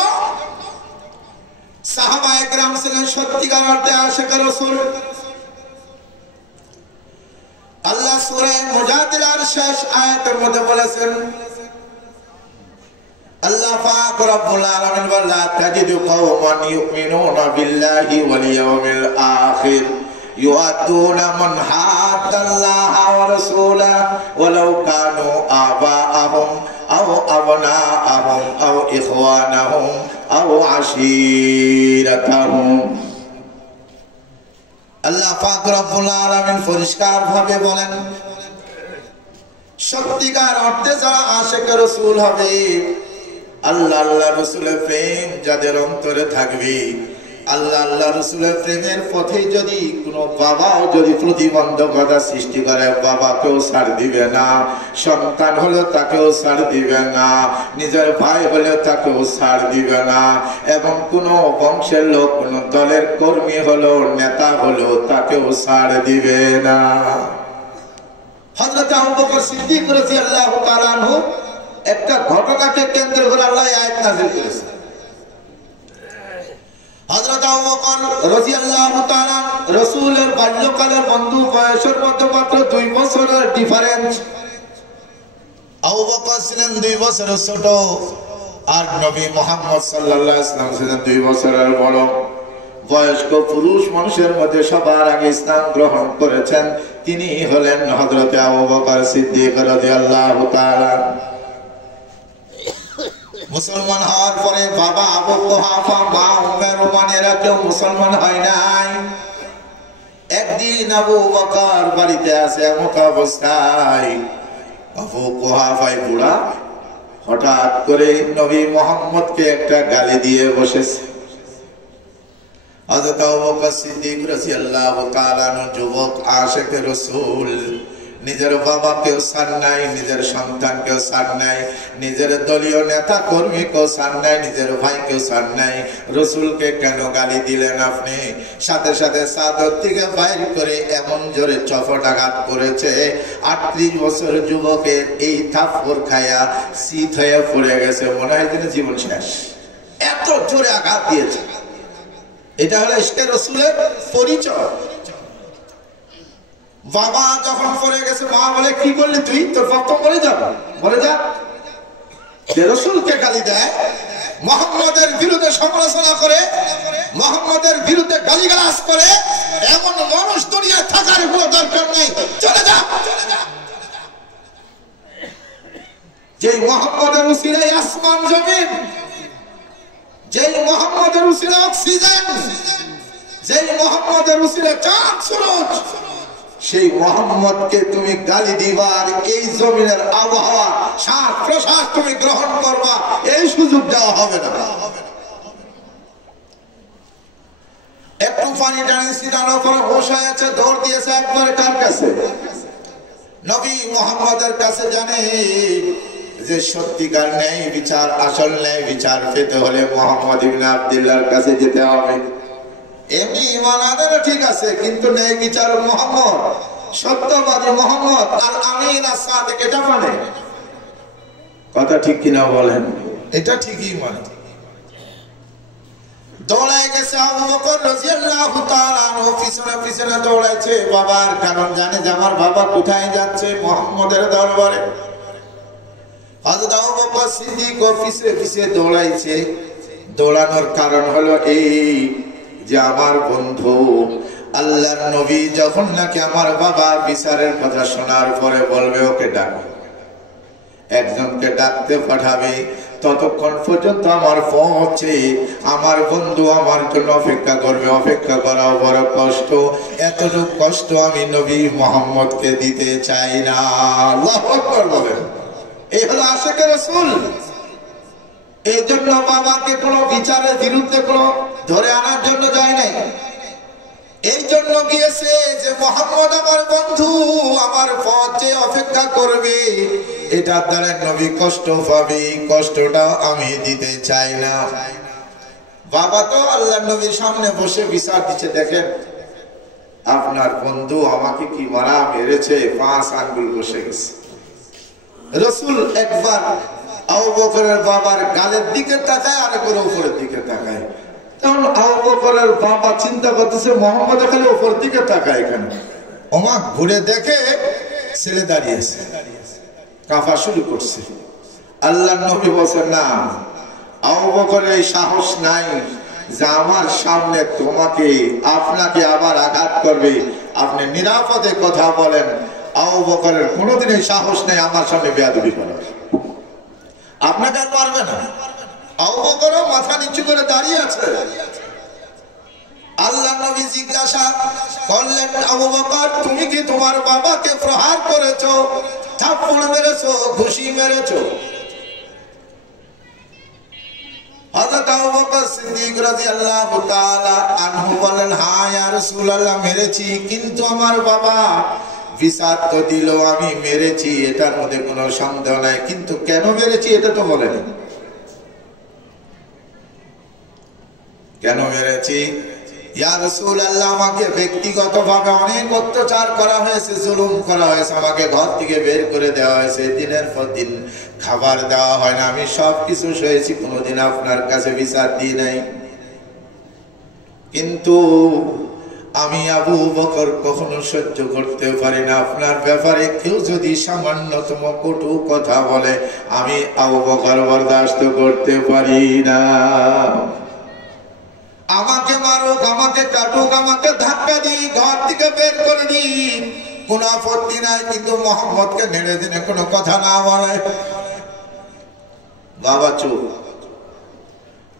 সাহাবায়ে কেরাম ছিলেন সত্যিকার অর্থে আশিক রাসূল। আল্লাহ সূরা মুজাদিলার শেষ আয়াতের মধ্যে বলেছেন, আল্লাহ পাক রব্বুল আলামিন বলেন, তাজিদু কওমান ইউমিনুনা বিল্লাহি ওয়াল ইয়াউমিল আখির ইউআদুনা মান হাদাল্লাহা ওয়া রাসূলাহু ওয়ালাউ কানু আবাআহুম আও আবনাআহুম আও ইখওয়ানাহুম আও আশীরাতাহুম। আল্লাহ পাক রব্বুল আলামিন পরিষ্কার ভাবে বলেন, সত্যিকার অর্থে যারা আশিকে রাসূল হবে, আল্লাহ আল্লাহ রাসূলের প্রেম যাদের অন্তরে থাকবে, আল্লাহ আল্লাহ রাসূলের প্রেমের পথে যদি কোনো বাবাও যদি প্রতিবন্ধকতা সৃষ্টি করে, বাবাকেও ছাড় দিবে না, সন্তান হলে তাকেও ছাড় দিবে না, নিজের ভাই হলে তাকেও ছাড় দিবে না, এবং কোনো বংশের লোক কোনো দলের কর্মী হলো নেতা হলো তাকেও ছাড় দিবে না। হযরত আবু বকর সিদ্দিক রাদিয়াল্লাহু তাআলা আনহু একটা ঘটনাকে কেন্দ্র করে আল্লাহ আয়াত নাযিল করেছেন। হযরত আবু বকর রাদিয়াল্লাহু তাআলা রাসূলের বাল্যকালের বন্ধু, বয়সের মধ্যে মাত্র 2 বছরের ডিফারেন্স। আবু বকর ছিলেন 2 বছরের ছোট, আর নবী মুহাম্মদ সাল্লাল্লাহু আলাইহি ওয়াসাল্লাম ছিলেন 2 বছরের বড়। বয়স্ক পুরুষ মানুষের মধ্যে সবার আগে ইসলাম গ্রহণ করেছেন তিনি হলেন হযরত আবু বকর সিদ্দিক রাদিয়াল্লাহু তাআলা। মুসলমান হওয়ার পরে বাবা আবু কুহাফা, মা উম্মে রুমানেরা কেউ মুসলমান হয় নাই। একদিন আবু বকর বাড়িতে আছে, এমন অবস্থায় আবু কুহাফায় বুড়া হঠাৎ করে নবী মুহাম্মদকে একটা গালি দিয়ে বসেছে। হযরত আবু বকর সিদ্দিক রাদিয়াল্লাহু তাআলা যুবক আশিকে রাসূল, নিজের বাবাকেও ছাড় নাই, নিজের সন্তানকেও ছাড় নাই, নিজের দলীয় নেতা কর্মীকেও ছাড় নাই, নিজের ভাইকেও ছাড় নাই। রাসূলকে কেন গালি দিলেন আপনি? সাথে সাথে চাদর থেকে বাইর করে এমন জোরে চপটাঘাত করেছে, 38 বছর যুবকের এই থাপ্পড় খায়া শীত হয়ে পড়ে গেছে, মনে হয় যেন জীবন শেষ, এত জোরে আঘাত দিয়েছে। এটা হলো ইশকে রাসূলের পরিচয়। বাবা যখন পড়ে গেছে, মা বলে, কি করলি তুই? তোর বাপ তো মরে যাবে, মরে যা। রাসূলকে গালি দেয়, মুহাম্মদের বিরুদ্ধে সমালোচনা করে, মুহাম্মদের বিরুদ্ধে গালিগালাজ করে, এমন মানুষ দুনিয়ায় থাকার কোনো দরকার নেই, চলে যা। যেই মুহাম্মদের উসিলায় আসমান জমিন, যেই মুহাম্মদের উসিলায় অক্সিজেন, যেই মুহাম্মদের উসিলায় চাঁদ সূরজ, সেই মুহাম্মদকে তুমি গালি দিবার, এই জমিনের আবহাওয়া শ্বাস প্রশ্বাস তুমি গ্রহণ করবা, এই সুযোগ দেওয়া হবে না। একটু পানি টানিয়েছি, টানার পরে বসে আছে, দৌড় দিয়েছে একবারে কার কাছে? নবী মুহাম্মদের কাছে। জানে যে সত্যিকার ন্যায় বিচার, আসল ন্যায় বিচার পেতে হলে মুহাম্মদ ইবনে আব্দুল্লাহর কাছে যেতে হবে। এমনি ইমানাদের ঠিক আছে, কিন্তু ন্যায় বিচার মুহাম্মদ, সত্যবাদী মুহাম্মদ আর আমিন as-সাদিক, এটা মানে কথা ঠিক কিনা বলেন? এটা ঠিকই মানে। দৌড়ায় গেছে আবু বকর রাদিয়াল্লাহু তাআলা আনহু, পিছনে পিছনে দৌড়াইছে বাবার, কারণ জানে যে আমার বাবা কোথায় যাচ্ছে, মুহাম্মদের দরবারে। হযরত আবু বকর সিদ্দিক পিছে পিছে দৌড়াইছে। দৌড়ানোর কারণ হলো এই যে আমার বন্ধু আল্লাহর নবী যখন নাকি আমার বাবার বিচারের কথা শোনার পরে বলবে ওকে ডাক, একজনকে ডাকতে পাঠাবে, ততক্ষণ পর্যন্ত আমার পৌঁছে আমার বন্ধু আমার জন্য অপেক্ষা করবে। অপেক্ষা করাও বড় কষ্ট, এতটুকু কষ্ট আমি নবী মুহাম্মদকে দিতে চাই না। আল্লাহু আকবার বলেন। এই হলো আশিকে রাসূল। এই জন্য বাবাকে কোনো বিচারের বিরুদ্ধে কোনো ধরে আনার জন্য যায় নাই, এই জন্য গিয়েছে যে মুহাম্মদ আমার বন্ধু, আমার পথে অপেক্ষা করবে, এটার দ্বারা নবী কষ্ট পাবে, কষ্টটা আমি দিতে চাই না। বাবা তো আল্লাহ নবীর সামনে বসে বিচার দিচ্ছে, দেখেন আপনার বন্ধু আমাকে কি মারা মেরেছে, 5 আঙ্গুল বসে গেছে। রাসূল একবার আবু বকরের বাবার গালের দিকে তাকায়, আর একবার উপরের দিকে তাকায়। তখন আবু বকরের বাবা চিন্তা করতেছে মুহাম্মদ খালি উপরের দিকে তাকায় কেন? ওমা ঘুরে দেখে ছেলে দাঁড়িয়েছে, কাঁপা শুরু করছে। আল্লাহর নবী বলেন, না, আবু বকরের এই সাহস নাই যে আমার সামনে আপনাকে আবার আঘাত করবে। আপনি নিরাপদে কথা বলেন। আবু বকরের কোনোদিন এই সাহস নেই আমার সামনে বেয়াদবি করার। আপনাকে আর পারবে না। আবু বকরও মাথা নিচু করে দাঁড়িয়ে আছে। আল্লাহ নবী জিজ্ঞাসা করলেন, আবু বকর, তুমি কি তোমার বাবাকে প্রহার করেছো, থাপ্পড় মেরেছো, ঘুষি মেরেছো? হযরত আবু বকর সিদ্দিক রাদিয়াল্লাহু তাআলা আনহু বলেন, হ্যাঁ ইয়া রাসূলুল্লাহ, মেরেছি, কিন্তু আমার বাবা বিচার তো দিল আমি মেরেছি, এটার মধ্যে কোনো সন্দেহ নাই, কিন্তু কেন মেরেছি এটা তো বলেনি। কেন মেরেছি? ইয়া রাসূলুল্লাহ, আমাকে ব্যক্তিগতভাবে অনেক অত্যাচার করা হয়েছে, জুলুম করা হয়েছে, আমাকে ঘর থেকে বের করে দেওয়া হয়েছে, দিনের পর দিন খাবার দেওয়া হয় না, আমি সবকিছু সয়েছি, কোনোদিন আপনার কাছে বিচার দিই নাই। কিন্তু আমি আবু বকর কখনো সহ্য করতে পারি না আপনার ব্যাপারে কেউ যদি সামান্যতম কটু কথা বলে, আমি আবু বকর বরদাস্ত করতে পারি না। আমাকে মারুক, আমাকে কাটুক, আমাকে ধাক্কা দিই, ঘর থেকে বের করে দিই, কোনো আপত্তি নাই, কিন্তু মোহাম্মদকে নেড়ে দিনে কোনো কথা না বলে। বাবা চুপ।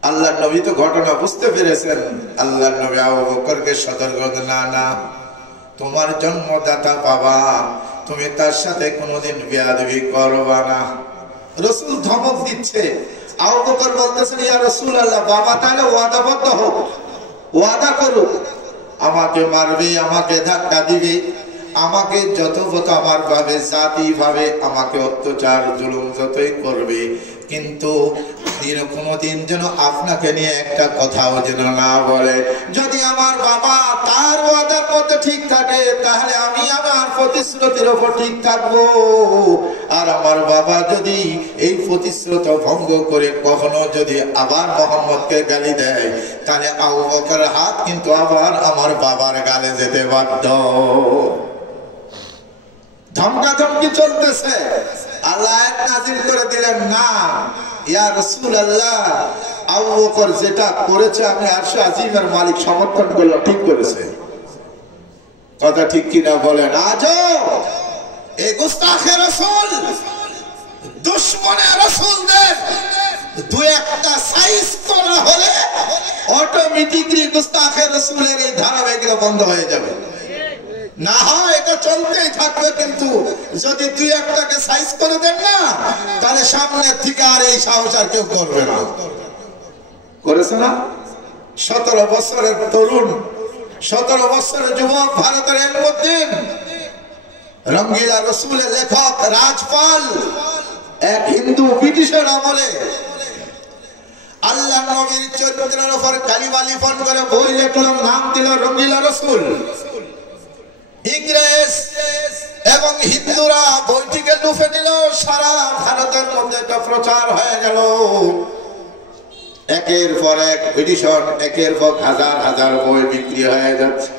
আল্লাহ নবী তো ঘটনা বুঝতে পেরেছেন। আল্লাহ নবী আবু বকরকে সতর্ক করলেন, না না, তোমার জন্মদাতা বাবা, তুমি তার সাথে কোনোদিন বেয়াদবি করবা না। রাসূল ধমক দিচ্ছে। আবু বকর বলতেছেন, ইয়া রাসূলুল্লাহ, বাবা তাহলে ওয়াদাবদ্ধ হোক, ওয়াদা করুক, আমাকে মারবে, আমাকে ধাক্কা দিবে, আমাকে যথাযথ আমার ভাবে জাতি ভাবে আমাকে অত্যাচার জুলুম যতই করবে, কিন্তু কোনদিন যেন আপনাকে নিয়ে একটা কথাও যেন না বলে। যদি আমার বাবা তার ওয়াদার মধ্যে ঠিক থাকে, তাহলে আমি আমার প্রতিশ্রুতির উপর ঠিক থাকবো। আর আমার বাবা যদি এই প্রতিশ্রুতি ভঙ্গ করে কখনো যদি আবার মোহাম্মদকে গালি দেয়, তাহলে আবু বকরের হাত কিন্তু আবার আমার বাবার গালে যেতে বাধ্য। ধমকাধমকি চলতেছে। আল্লাহ আয়াত নাযিল করে দিলেন, না ইয়া রাসূলুল্লাহ, আবু বকর যেটা করেছে আমি আরশে আজিমের মালিক সমর্থন করলাম, ঠিক করেছে। কথা ঠিক কিনা বলেন? আজও এই গুস্তাখে রাসূল, দুশমনে রাসূলদের দুই একটা সাইজ করা হলে অটোমেটিক্যালি গুস্তাখে রাসূলের এই ধারাবাহিকতা বন্ধ হয়ে যাবে। না হয় এটা চলতেই থাকবে, কিন্তু যদি দুই একটাকে সাইজ করে দেন না, তাহলে সামনের থেকে আর এই সাহস আর কেউ করবে না। করেছে না? 17 বছরের তরুণ, 17 বছরের যুবক, ভারতের এলমুদ্দিন, রঙ্গিলা রসুলের লেখক রাজপাল, এক হিন্দু ব্রিটিশের আমলে আল্লাহ নবীর চরিত্রের উপর কালিমা লিখন করে বই লিখলাম, নাম দিল রঙ্গিলা রসুল। ইংরেজ এবং হিন্দুরা বইটিকে লুফে নিল, সারা ভারতের মধ্যে একটা প্রচার হয়ে গেল। একের পর এক এডিশন, একের পর হাজার হাজার বই বিক্রি হয়ে যাচ্ছে।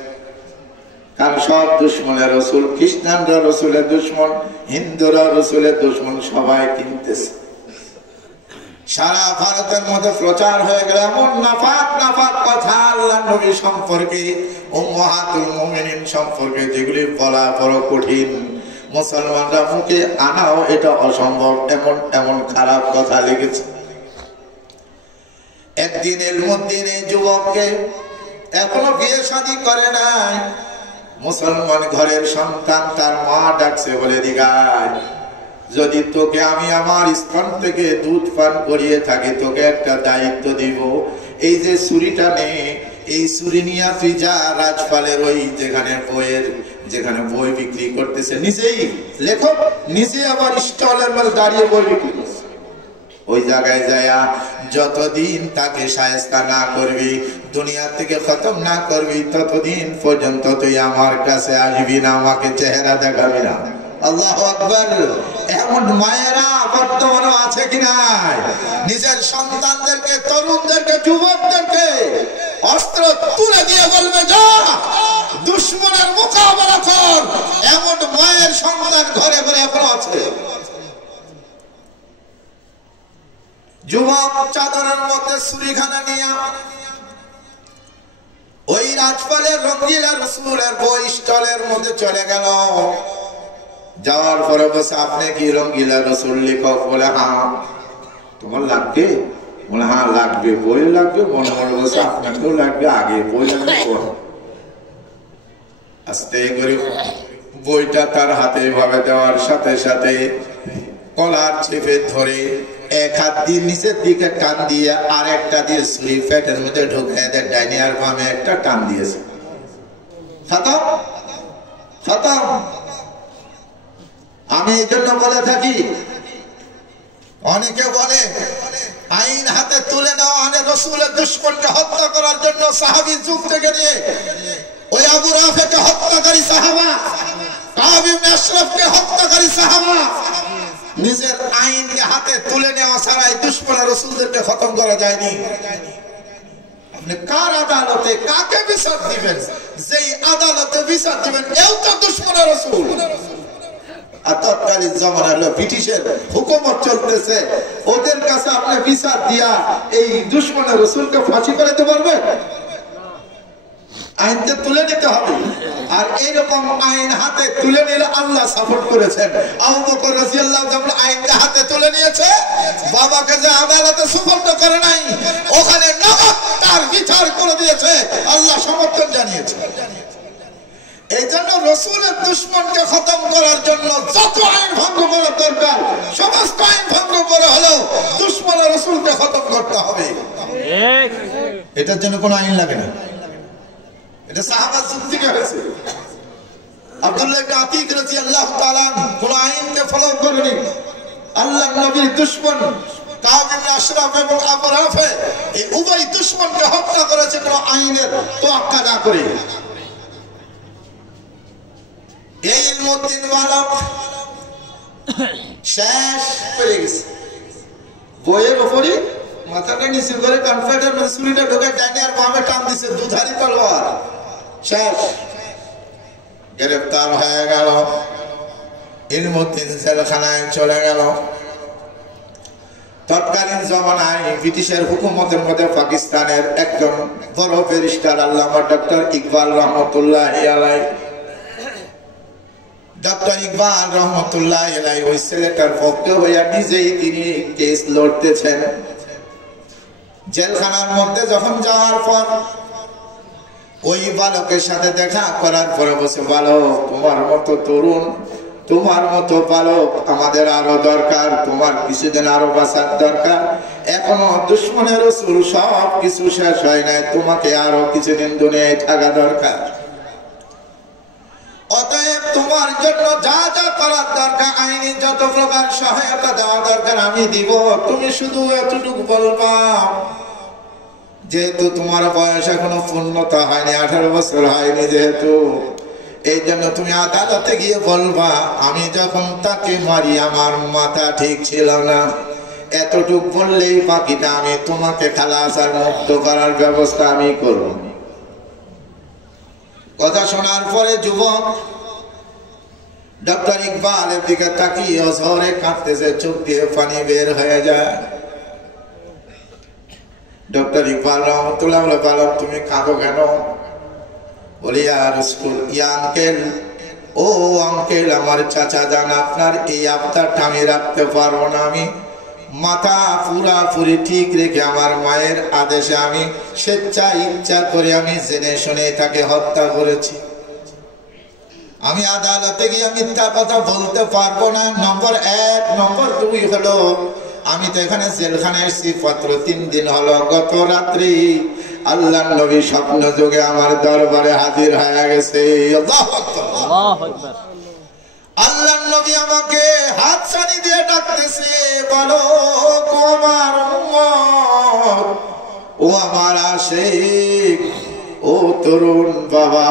কারণ সব দুশ্মনের রসুল, খ্রিস্টানরা রসুলের দুশ্মন, হিন্দুরা রসুলের দুশ্মন, সবাই কিনতেছে। সারা ভারতের মধ্যে প্রচার হয়ে গেল এমন নাপাক নাপাক কথা আল্লাহ নবী সম্পর্কে, উম্মাহাতুল মুমিনিন সম্পর্কে, যেগুলি বলা বড় কঠিন, মুসলমানরা মুখে আনাও এটা অসম্ভব, এমন এমন খারাপ কথা লিখেছে। একদিন এলমুদ্দিন এই যুবককে, এখনো বিয়ে শাদী করে নাই, মুসলমান ঘরের সন্তান, তার মা ডাকছে, বলে দিগায়, যদি তোকে আমি আমার স্তন থেকে দুধ পান করিয়ে থাকি, তোকে একটা দায়িত্ব দিব। এই যে ছুরিটা নে, এই ছুরি নিয়ে তুই যা রাজপালের ওই যেখানে বই বিক্রি করতেছে, নিজেই লেখক, নিজে আবার স্টলের মধ্যে দাঁড়িয়ে বই বিক্রি করছে, ওই জায়গায় যায়া যতদিন তাকে শায়েস্তা না করবি, দুনিয়া থেকে খতম না করবি, ততদিন পর্যন্ত তুই আমার কাছে আসবি না, আমাকে চেহারা দেখাবি না। আল্লাহু আকবার। এমন মায়েরা বর্তমানে আছে আছে কিনা? নিজের সন্তানদেরকে, তরুণদেরকে, যুবকদেরকে অস্ত্র তুলে দিয়ে বলবে, যা দুশমনের মোকাবেলা কর। এমন মায়ের সন্তান ঘরে ঘরে এখনো আছে। যুবক চাদরের মধ্যে ছুরিখানা নিয়ে ওই রাজপালের রঙ্গিলা রসুলের বই স্টলের মধ্যে চলে গেল। যাওয়ার পরে বসে, আপনি কি রঙ্গিলা রসুল লেখক? বলে হ্যাঁ। তোমার লাগবে? বলে হ্যাঁ লাগবে। বই লাগবে? মনে মনে বসে, আপনাকেও লাগবে। আগে বই লাগবে। আস্তে করে বইটা তার হাতে ভাবে দেওয়ার সাথে সাথে কলার চেপে ধরে এক হাত দিয়ে নিচের দিকে টান দিয়ে আর একটা দিয়ে ছুরি পেটের মধ্যে ঢুকে দেয়। ডাইনি আর বামে একটা টান দিয়েছে। খতম খতম। আমি এই জন্য বলে থাকি, অনেকে বলে আইন হাতে তুলে নেওয়া মানে রসুলের দুশমনকে হত্যা করার জন্য সাহাবী যুগ থেকে নিয়ে ওই আবু রাফেকে হত্যাকারী সাহাবা, কাব ইবনে আশরাফকে হত্যাকারী সাহাবা, নিজের আইনকে হাতে তুলে নেওয়া ছাড়াই দুশমনের রসুলদেরকে খতম করা যায়নি। আপনি কার আদালতে কাকে বিচার দিবেন? যেই আদালতে বিচার দিবেন এও তো দুশমনের রসুল। আর তৎকালীন জমানার ব্রিটিশের হুকুমত চলতেছে, ওদের কাছে আপনি বিচার দিয়া এই দুশমনের রসুলকে ফাঁসি করাতে পারবেন? আইনকে তুলে নিতে হবে। আর এইরকম আইন হাতে তুলে নিলে আল্লাহ সাপোর্ট করেছেন। আবু বকর রাদিয়াল্লাহু যেমন আইনকে হাতে তুলে নিয়েছে, বাবাকে যে আদালতে সুপর্দ করে নাই, ওখানে নগদ তার বিচার করে দিয়েছে, আল্লাহ সমর্থন জানিয়েছে। এই জন্য রসুলের দুশমনকে খতম করার জন্য যত আইন ভঙ্গ করা দরকার সমস্ত আইন ভঙ্গ করে হলেও দুশমনের রসুলকে খতম করতে হবে। এটার জন্য কোনো আইন লাগে না। এটা সাহাবা যুগ থেকে হয়েছে। আব্দুল্লাহ ইবনে আতিক রাদিয়াল্লাহু তাআলা কোন আইনকে ফলো করেনি। আল্লাহর নবীর দুশমন কাব ইবনে আশরাফ এবং আবু রাফে এই উভয় দুশমনকে হত্যা করেছে কোন আইনের তোয়াক্কা না করে। এই ইলমুদ্দিন বালক শেষ করে গেছে। বইয়ের উপরে মাথাটা নিচু করে কনফেডার মধ্যে ছুরিটা ঢোকে, ডাইনে আর বামে টান দিছে, দুধারি তলোয়ার। শেষ, গ্রেফতার হয়ে গেল। ইলমুদ্দিন জেলখানায় চলে গেল। তৎকালীন জমানায় ব্রিটিশের হুকুমতের মধ্যে পাকিস্তানের একজন বড় ব্যারিস্টার আল্লামা ডক্টর ইকবাল রহমতুল্লাহি আলাইহি, ডক্টর ইকবাল রহমতুল্লাহি আলাইহি ওই ছেলেটার পক্ষে হইয়া নিজেই তিনি কেস লড়তেছেন। জেলখানার মধ্যে যখন যাওয়ার পর ওই বালকের সাথে দেখা করার পরে বসে, বালক তোমার মতো তরুণ, তোমার মতো বালক আমাদের আরো দরকার, তোমার কিছুদিন আরো বাঁচার দরকার, এখনো দুশমনের রসুল সব কিছু শেষ হয় নাই, তোমাকে আরো কিছুদিন দুনিয়ায় থাকা দরকার। অতএব তোমার জন্য যা যা করার দরকার, আইনি যত প্রকার সহায়তা দেওয়া দরকার আমি দিব, তুমি শুধু এতটুকু বলবা, যেহেতু তোমার বয়স এখনো পূর্ণতা হয়নি, 18 বছর হয়নি যেহেতু, এই জন্য তুমি আদালতে গিয়ে বলবা আমি যখন তাকে মারি আমার মাথা ঠিক ছিল না, এতটুক বললেই বাকিটা আমি তোমাকে খালাস আর মুক্ত করার ব্যবস্থা আমি করব। কথা শোনার পরে যুবক ডক্টর ইকবালের দিকে তাকিয়ে ঝরে কাঁদতেছে, চোখ দিয়ে পানি বের হয়ে যায়। ডক্টর ইকবাল রহমতুল্লাহ বলে, বালক তুমি কাঁদো কেন? বলি আর স্কুল ইয়া আঙ্কেল, ও আঙ্কেল আমার চাচা যান, আপনার এই আবদারটা আমি রাখতে পারবো না। আমি মাথা পুরাপুরি ঠিক রেখে আমার মায়ের আদেশে আমি স্বেচ্ছা ইচ্ছা করে আমি জেনে শুনে তাকে হত্যা করেছি। আমি আদালতে গিয়ে মিথ্যা কথা বলতে পারবো না। নম্বর 1, নম্বর 2 হলো আমি তো এখানে জেলখানায় এসেছি মাত্র 3 দিন হলো। গত রাত্রি আল্লাহর নবী স্বপ্ন যোগে আমার দরবারে হাজির হয়ে গেছে। আল্লাহু আকবার, আল্লাহু আকবার। আল্লাহর নবী আমাকে হাত ছানি দিয়ে ডাকতেছে, বলো ও আমার উম্মত, ও আমার আশিক, ও তরুণ বাবা,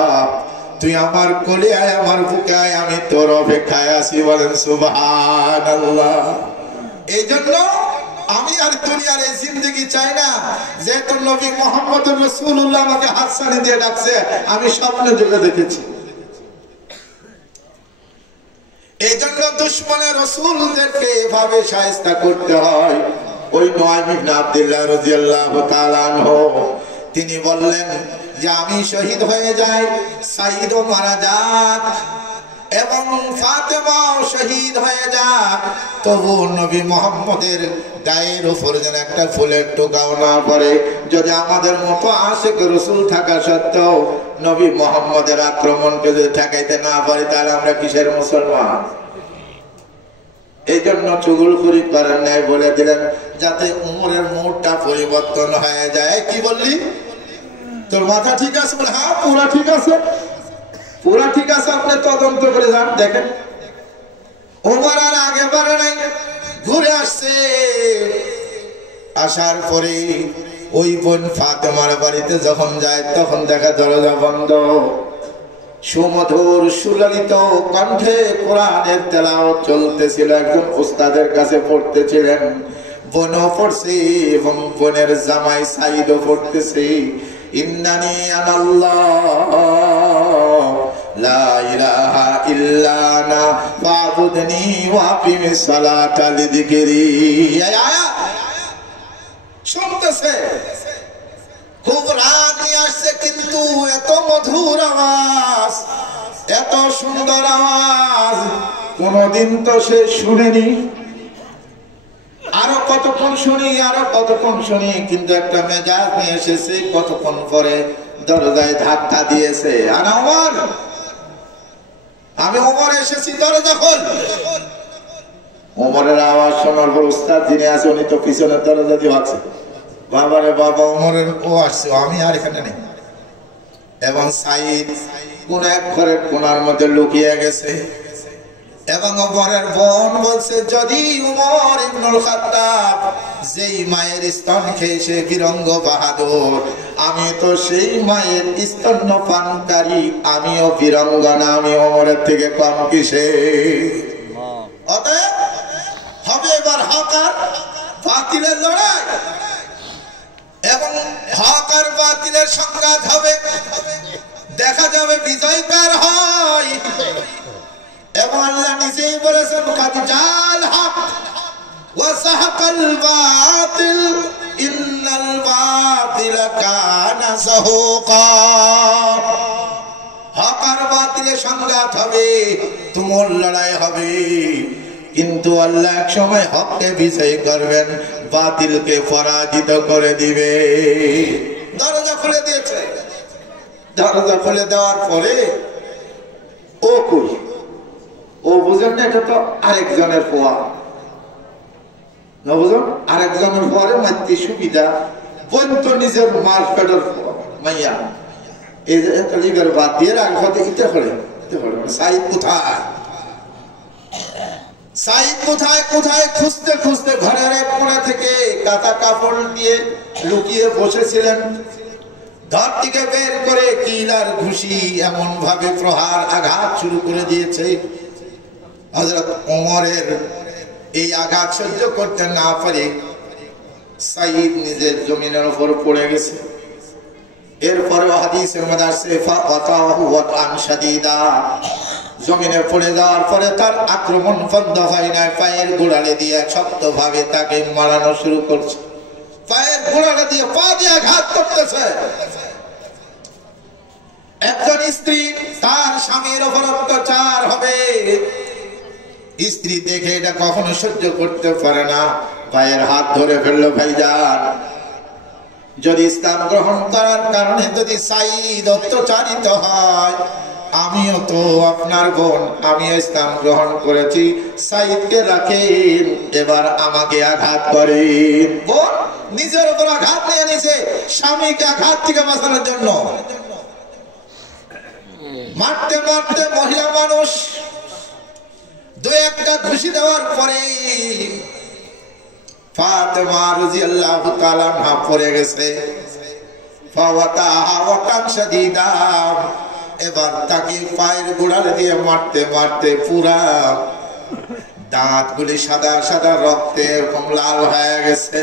তুই আমার কোলে আয়, আমার বুকে আয়, আমি তোর অপেক্ষায় আছি। বলেন সুবহানাল্লাহ। এই জন্য আমি আর দুনিয়ার এই জিন্দগি চাই না। যেহেতু নবী মুহাম্মদ রাসূলুল্লাহ আমাকে হাতছানি দিয়ে ডাকছে, আমি স্বপ্নে যুগে দেখেছি। এই জন্য দুশমনের রাসূলদেরকে এভাবে শায়েস্তা করতে হয়। ওই নুআইম ইবনে আব্দুল্লাহ রাদিয়াল্লাহু তাআলা আনহু তিনি বললেন যে আমি শহীদ হয়ে যাই, সাইদও মারা যাক এবং ফাতেমাও শহীদ হয়ে যাক, তবু নবী মুহাম্মদের গায়ের উপর যেন একটা ফুলের টোকাও না পড়ে। যদি আমাদের মতো আশিক রাসূল থাকা সত্ত্বেও নবী মুহাম্মদের আক্রমণকে যদি ঠেকাইতে না পারি, তাহলে আমরা কিসের মুসলমান? এই জন্য চুগলখুরি করেন নাই, বলে দিলেন যাতে উমরের মুডটা পরিবর্তন হয়ে যায়। কি বললি? তোর মাথা ঠিক আছে? বলে হ্যাঁ পুরা ঠিক আছে, পুরা ঠিক আছে। আপনি তদন্ত করে যান, দেখেন উমর আর আগে পারে নাই, ঘুরে আসছে। আসার পরে ওই বোন ফাতেমার বাড়িতে যখন যায়, তখন দেখা দরজা বন্ধ। সুমধুর সুললিত কণ্ঠে কোরআনের তেলাওয়াত চলতেছিল, একজন উস্তাদের কাছে পড়তেছিলেন। বোনও পড়ছে এবং বোনের জামাই সাইদও পড়তেছে। ইন্নানি আনাল্লাহ লা ইলাহা ইল্লা আনা ফাবুদনি ওয়া আকিমিস সালাতা লিযিকরি। এই আয়াত শুনতেছে, খুব রাগ নিয়ে আসছে, কিন্তু এত মধুর আওয়াজ, এত সুন্দর আওয়াজ কোনদিন তো সে শুনেনি। আরো কতক্ষণ শুনি, আরো কতক্ষণ শুনি, কিন্তু একটা মেজাজ নিয়ে এসেছে। কতক্ষণ পরে দরজায় ধাক্কা দিয়েছে, আনা ওমর, আমি ওমর এসেছি, দরজা খোল। ওমরের আওয়াজ শোনার পর উস্তাদ যিনি আছে উনি তো পিছনের দরজা দিয়ে আছে। বাবারে বাবা, ওমরের ও আসছে, আমি আর এখানে নেই। এবং সাইদ কোন এক ঘরের কোনার মধ্যে লুকিয়ে গেছে। এবং ওমরের বোন বলছে, যদি উমর ইবনুল খাত্তাব যেই মায়ের স্তন খেয়ে সে বীরঙ্গ বাহাদুর, আমি তো সেই মায়ের স্তন্য পানকারী, আমিও বীরঙ্গনা, আমি ওমরের থেকে কম কিসে? অতএব হবে এবার হক আর বাতিলের লড়াই, এবং হক আর বাতিলের সংঘাত হবে। দেখা যাবে বিজয় কার হয়। এবং আল্লাহ নিজেই বলেছেন, কাদ জাল হক ওয়া সাহাকাল বাতিল ইন্নাল বাতিলা কানা যাহুকা। হক আর বাতিলের সংঘাত হবে, তুমুল লড়াই হবে, কিন্তু আল্লাহ এক সময় হককে বিজয় করবেন, বাতিলকে পরাজিত করে দিবে। দরজা খুলে দিয়েছে। দরজা খুলে দেওয়ার পরে ও কই, ও বুঝেন না, এটা তো আরেকজনের ফোয়া, না বুঝুন? আরেকজনের ফোয়ারে মাতৃ সুবিধা, বোন তো নিজের মার পেটের মাইয়া। এই যে এত লিগের বাদ দিয়ে রাগ হতে ইতে করে, সাইদ কোথায়, সাইদ কোথায় কোথায় খুঁজতে খুঁজতে ঘরের এক কোণা থেকে কাঁথা কাপড় দিয়ে লুকিয়ে বসেছিলেন। ঘর থেকে বের করে কিলার ঘুষি এমন ভাবে প্রহার আঘাত শুরু করে দিয়েছে। হযরত ওমরের এই আঘাত সহ্য করতে না পারে সাইদ নিজের জমিনের উপর পড়ে গেছে। এরপরে হাদিসের মধ্যে আসছে ফাতাহু ওয়াতান শাদীদা, জমিনে পড়ে যাওয়ার পরে তার আক্রমণ বন্ধ হয় না, পায়ের গোড়ালে দিয়ে শক্তভাবে তাকে মারানো শুরু করছে। পায়ের গোড়ালে দিয়ে পা দিয়ে আঘাত করতেছে। একজন স্ত্রী তার স্বামীর উপর অত্যাচার হবে, স্ত্রী দেখে এটা কখনো সহ্য করতে পারে না, পায়ের হাত ধরে ফেললো। ভাইজান, যদি ইসলাম গ্রহণ করার কারণে যদি সাইদ অত্যাচারিত হয়, আমিও তো আপনার বোন, আমিও ইসলাম গ্রহণ করেছি, সাইদকে রাখেন, এবার আমাকে আঘাত করেন। বোন নিজের উপর আঘাত নিয়ে নিছে স্বামীকে আঘাত থেকে বাঁচানোর জন্য। মারতে মারতে মহিলা মানুষ দুই একটা ঘুষি দেওয়ার পরে ফাতেমা রাদিয়াল্লাহু তাআলা আনহা পড়ে গেছে। ফাওয়াতাহা ওয়াতান শাদীদা, এবার তাকে পায়ের গোড়ালে দিয়ে মারতে মারতে পুরা দাঁতগুলি সাদা সাদা রক্তে এরকম লাল হয়ে গেছে,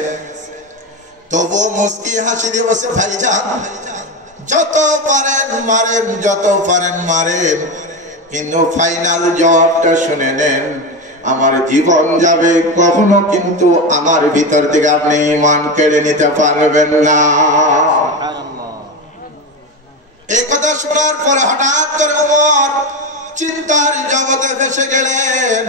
তবু মুস্কি হাসি দিয়ে বসে, ভাইজান যত পারেন মারেন, যত পারেন মারেন, কিন্তু ফাইনাল জবাবটা শুনে নেন, আমার জীবন যাবে, কখনো কিন্তু আমার ভিতর থেকে আপনি ঈমান কেড়ে নিতে পারবেন না। এই কথা শোনার পরে হঠাৎ করে ওমর চিন্তার জগতে ভেসে গেলেন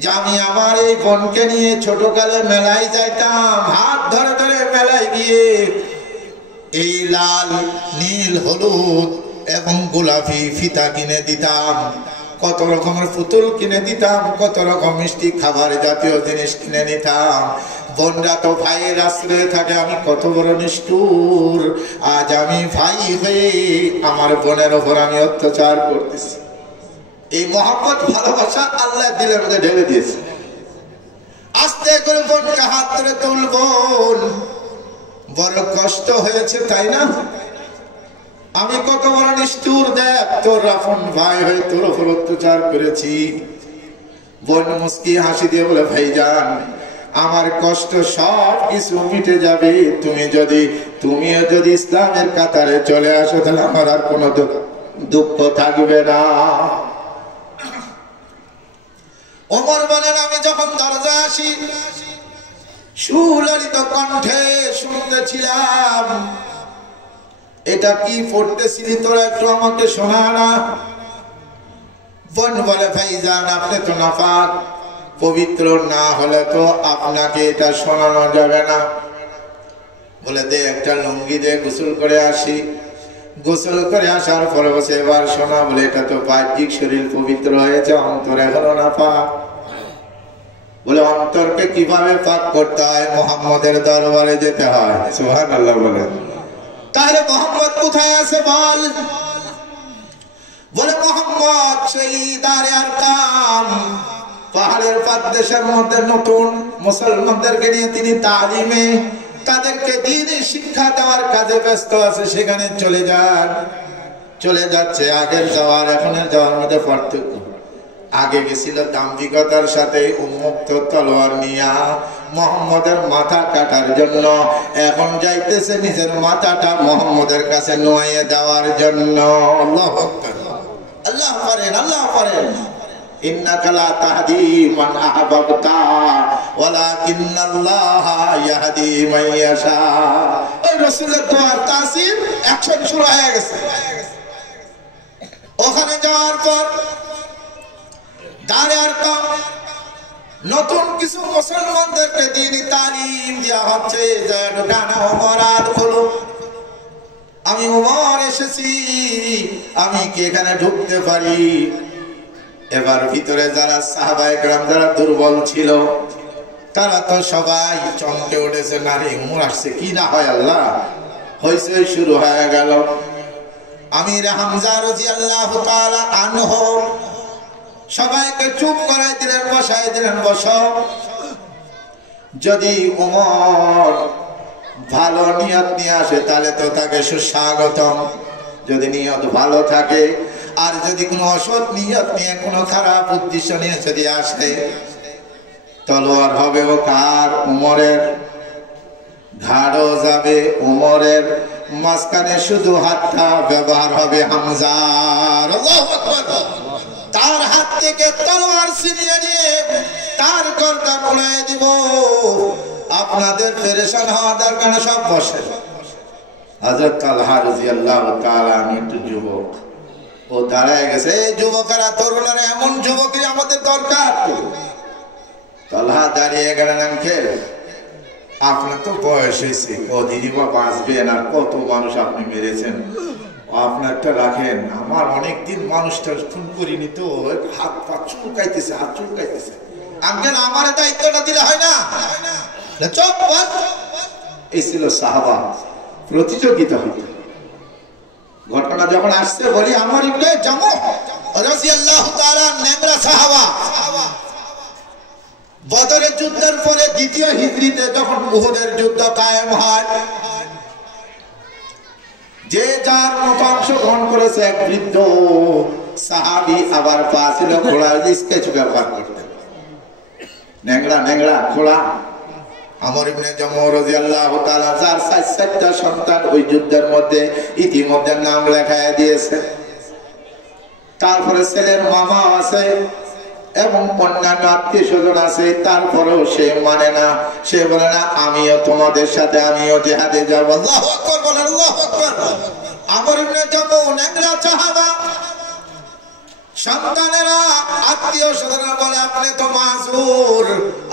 যে আমি আমার এই বোনকে নিয়ে ছোটকালে মেলায় যাইতাম, হাত ধরে ধরে মেলায় গিয়ে এই লাল নীল হলুদ এবং গোলাপি ফিতা কিনে দিতাম, কত রকমের পুতুল কিনে দিতাম, কত রকম মিষ্টি খাবার জাতীয় জিনিস কিনে নিতাম। বোনরা তো ভাইয়ের আশ্রয়ে থাকে, আমি কত বড় নিষ্ঠুর, আজ আমি ভাই হয়ে আমার বোনের ওপর আমি অত্যাচার করতেছি। এই মহব্বত ভালোবাসা আল্লাহ দিলের মধ্যে ঢেলে দিয়েছে। আস্তে করে বোনকে হাত ধরে তুলব, বড় কষ্ট হয়েছে তাই না? আমি কত বড় নিষ্ঠুর, দেখ তোর আপন ভাই হয়ে তোর উপর অত্যাচার করেছি। বোন মুস্কি হাসি দিয়ে বলে, ভাইজান আমার কষ্ট সব কিছু মিটে যাবে, তুমিও যদি ইসলামের কাতারে চলে আসো, তাহলে আমার আর কোনো দুঃখ থাকবে না। ওমর বলেন, আমি যখন দরজা আসি সুললিত কণ্ঠে শুনতেছিলাম, এটা কি পড়তেছিলি তোরা, একটু আমাকে শোনা না। বোন বলে, ভাইজান আপনি তো নাপাক, পবিত্র না হলে তো আপনাকে এটা শোনানো যাবে না। বলে, দে একটা লুঙ্গি দিয়ে গোসল করে আসি। গোসল করে আসার পরে বসে এবার শোনা। বলে, এটা তো বাহ্যিক শরীর পবিত্র হয়েছে, অন্তরে হলো না পাক। বলে, অন্তরকে কিভাবে পাক করতে হয়? মুহাম্মদের দরবারে যেতে হয়। সুবহানাল্লাহ বলে। তাহলে মোহাম্মদ কোথায় আছে বল? বলে, মোহাম্মদ সেই দারে আরকাম পাহাড়ের পাদদেশের মধ্যে নতুন মুসলমানদেরকে নিয়ে তিনি তালিমে, তাদেরকে দ্বীনি শিক্ষা দেওয়ার কাজে ব্যস্ত আছে, সেখানে চলে যাচ্ছে। আগের যাওয়ার এখনের যাওয়ার মধ্যে পার্থক্য। আগে গেছিল দাম্ভিকতার সাথে উন্মুক্ত তলোয়ার নিয়া মুহাম্মদের মাথা কাটার জন্য, এখন যাইতেছে নিজের মাথাটা মুহাম্মদের কাছে নোয়াইয়ে দেওয়ার জন্য। আল্লাহু আকবার। আল্লাহ পারেন, আল্লাহ পারেন। ইন্নাকা লা তাহদি মান আহবাবতা ওয়ালাকিন্নাল্লাহা ইয়াহদি মান ইয়াশা। ওই রাসূলের দোয়ার তাসির অ্যাকশন শুরু হয়ে গেছে। ওখানে যাওয়ার পর দারে আরকাম নতুন কিছু মুসলমানদেরকে দ্বীনি তালিম দেওয়া হচ্ছে। জায়গাটা ওমর আর হলো, আমি ওমর এসেছি, আমি কি এখানে ঢুকতে পারি? এবার ভিতরে যারা সাহাবায়ে কেরাম যারা দুর্বল ছিল, তারা তো সবাই চমকে উঠেছে, নারী উমর আসছে, কি না হয় আল্লাহ, হইছে শুরু হয়ে গেল। আমির হামজা রাদিয়াল্লাহু তাআলা আনহু সবাইকে চুপ করাই দিলেন, বসাই দিলেন, বসো। যদি ওমর ভালো নিয়ত নিয়ে আসে তাহলে তো তাকে সুস্বাগতম, যদি নিয়ত ভালো থাকে। আর যদি কোনো অসৎ নিয়ত নিয়ে, কোনো খারাপ উদ্দেশ্য নিয়ে যদি আসে, তলোয়ার হবে ও কার? ওমরের। ঘাড়ও যাবে ওমরের, মাঝখানে শুধু হাতটা ব্যবহার হবে হামজার। আল্লাহু আকবার। তার হাত থেকে তলোয়ার ছিনিয়ে নিয়ে তার গর্দান উড়িয়ে দিব। আপনাদের পেরেশান হওয়া দরকার না, সব বসে। হযরত তালহা রাদিয়াল্লাহু তাআলা একটু যুবক, ও দাঁড়ায় গেছে। এই যুবকেরা, তরুণেরা, এমন যুবকের আমাদের দরকার। তালহা দাঁড়িয়ে গেলেন, আঙ্কেল আপনার তো বয়স হয়েছে, কদিনই বা বাঁচবেন, আর কত মানুষ আপনি মেরেছেন, আপনারটা রাখেন। আমার অনেকদিন মানুষটা খুন করিনি তো, হাত পা চুলকাইতেছে, হাত চুলকাইতেছে। আঙ্কেল আমার দায়িত্বটা দিলে হয় না? চুপ। এই ছিল সাহাবা, প্রতিযোগিতা হইত। ঘটনা যখন আসছে বলি, আমার ইবনে জামু রাদিয়াল্লাহু তাআলা নেমরা সাহাবা, বদরের যুদ্ধের পরে দ্বিতীয় হিজরিতে যখন উহুদের যুদ্ধ কায়েম হয়, যে যার মতো অংশগ্রহণ করেছে। এক বৃদ্ধ সাহাবী আবার পা ছিল, ঘোড়ার স্কেচ ব্যবহার করতেন। ন্যাংরা ন্যাংরা খোলা। আমর ইবনে জামু রাদিয়াল্লাহু তাআলা যার 4টা সন্তান ওই যুদ্ধের মধ্যে ইতিমধ্যে নাম লেখায় দিয়েছে। তারপরে ছেলের মামা আছে এবং অন্যান্য আত্মীয় স্বজন আছে, তারপরেও সে মানে না। সে বলে না আমিও তোমাদের সাথে, আমিও জিহাদে যাব। আল্লাহু আকবার বলেন, আল্লাহু আকবার। আমর ইবনে জামু ন্যাংরা সাহাবা, সন্তানেরা আত্মীয় স্বজনেরা বলে আপনি তো মাযুর,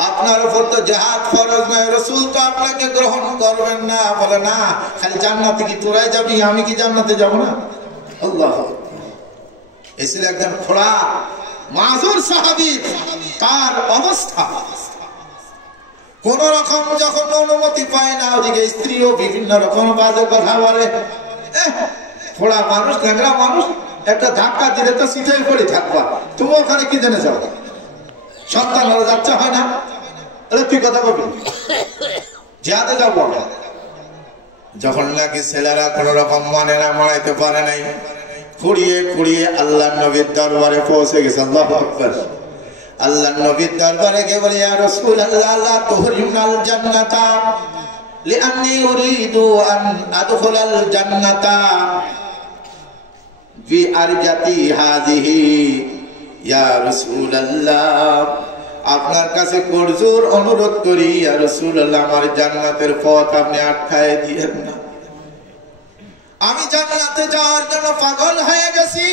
আপনার উপর তো জিহাদ ফরজ নয়, রাসূল তো আপনাকে গ্রহণ করবেন না। বলে না, খালি জান্নাতে কি তোরাই যাবি, আমি কি জান্নাতে যাব না? আল্লাহু আকবার। এসে একজন খোড়া মাযুর সাহাবী, তার অবস্থা কোন রকম যখন অনুমতি পায় না, ওদিকে স্ত্রীও বিভিন্ন রকম বাজে কথা বলে। খোড়া মানুষ, ন্যাংরা মানুষ, একটা ধাক্কা দিলে তো সিটাই পড়ে থাকবা, তুমি ওখানে কি জেনে যাও? সন্তানরা যাচ্ছে হয় না, তুই কথা বলবি জিহাদে যাবো। যখন নাকি ছেলেরা কোন রকম মানে না, মানাইতে পারে নাই, খুঁড়িয়ে খুঁড়িয়ে আল্লাহর নবীর দরবারে পৌঁছে গেছে। আল্লাহু আকবার। আল্লাহর নবীর দরবারে গিয়ে বলে ইয়া রাসূলুল্লাহ লা তুহরিমনাল জান্নাতা লিআন্নী উরিদু আন আদখুলাল জান্নাতা বি আরজাতি হাযিহি ইয়া রাসূলুল্লাহ, আপনার কাছে করজোর অনুরোধ করি ইয়া রাসূলুল্লাহ, আমার জান্নাতের পথ আপনি আটকায় দিয়েন না। আমি জান্নাতে যাওয়ার জন্য পাগল হয়ে গেছি,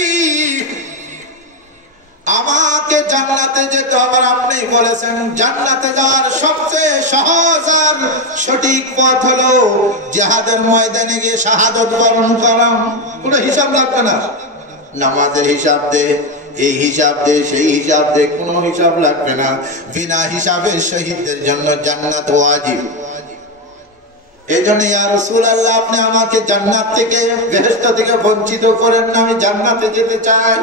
আমাকে জান্নাতে যেতে হবে। আপনি বলেছেন জান্নাতে যাওয়ার সবচেয়ে সহজ আর সঠিক পথ হলো জিহাদের ময়দানে গিয়ে শাহাদাত বরণ করা। কোনো হিসাব লাগবে না, নামাজের হিসাব দে, এই হিসাব দে, সেই হিসাব দে, কোনো হিসাব লাগবে না। বিনা হিসাবে শহীদদের জন্য জান্নাত ওয়াজিব। এই জন্য ইয়া রাসূলুল্লাহ, আপনি আমাকে জান্নাত থেকে, বেহেশত থেকে বঞ্চিত করেন না। আমি জান্নাতে যেতে চাই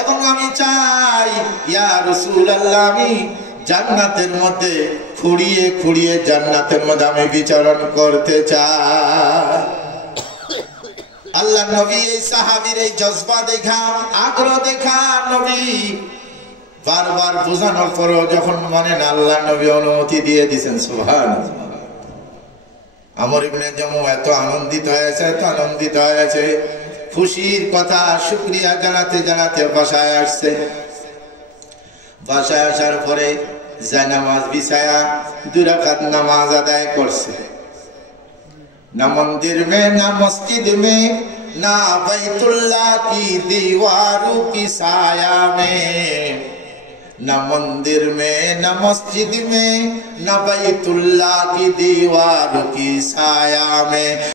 এবং আমি চাই ইয়া রাসূলুল্লাহ, আমি জান্নাতের মধ্যে খুঁড়িয়ে খুঁড়িয়ে জান্নাতের মধ্যে আমি বিচরণ করতে চাই। আল্লাহ নবী এই সাহাবীর এই জজবা দেখা, আগ্রহ দেখা নবী বারবার বোঝানোর পরও যখন মানে না, আল্লাহ নবী অনুমতি দিয়ে দিয়েছেন। সুবহানাল্লাহ। আমর ইবনে জামু এত আনন্দিত হয়েছে, এত আনন্দিত হয়েছে, খুশির কথা শুকরিয়া জানাতে জানাতে বাসায় আসছে। বাসায় আসার পরে জায়নামাজ বিছায়া 2 রাকাত নামাজ আদায় করছে। না মন্দির মে, না মসজিদ মে, না বাইতুল্লাহ কি दीवारों की साया में, न मंदिर में, न मस्जिद में, न बैतुल्लाह की दीवारों की साया में।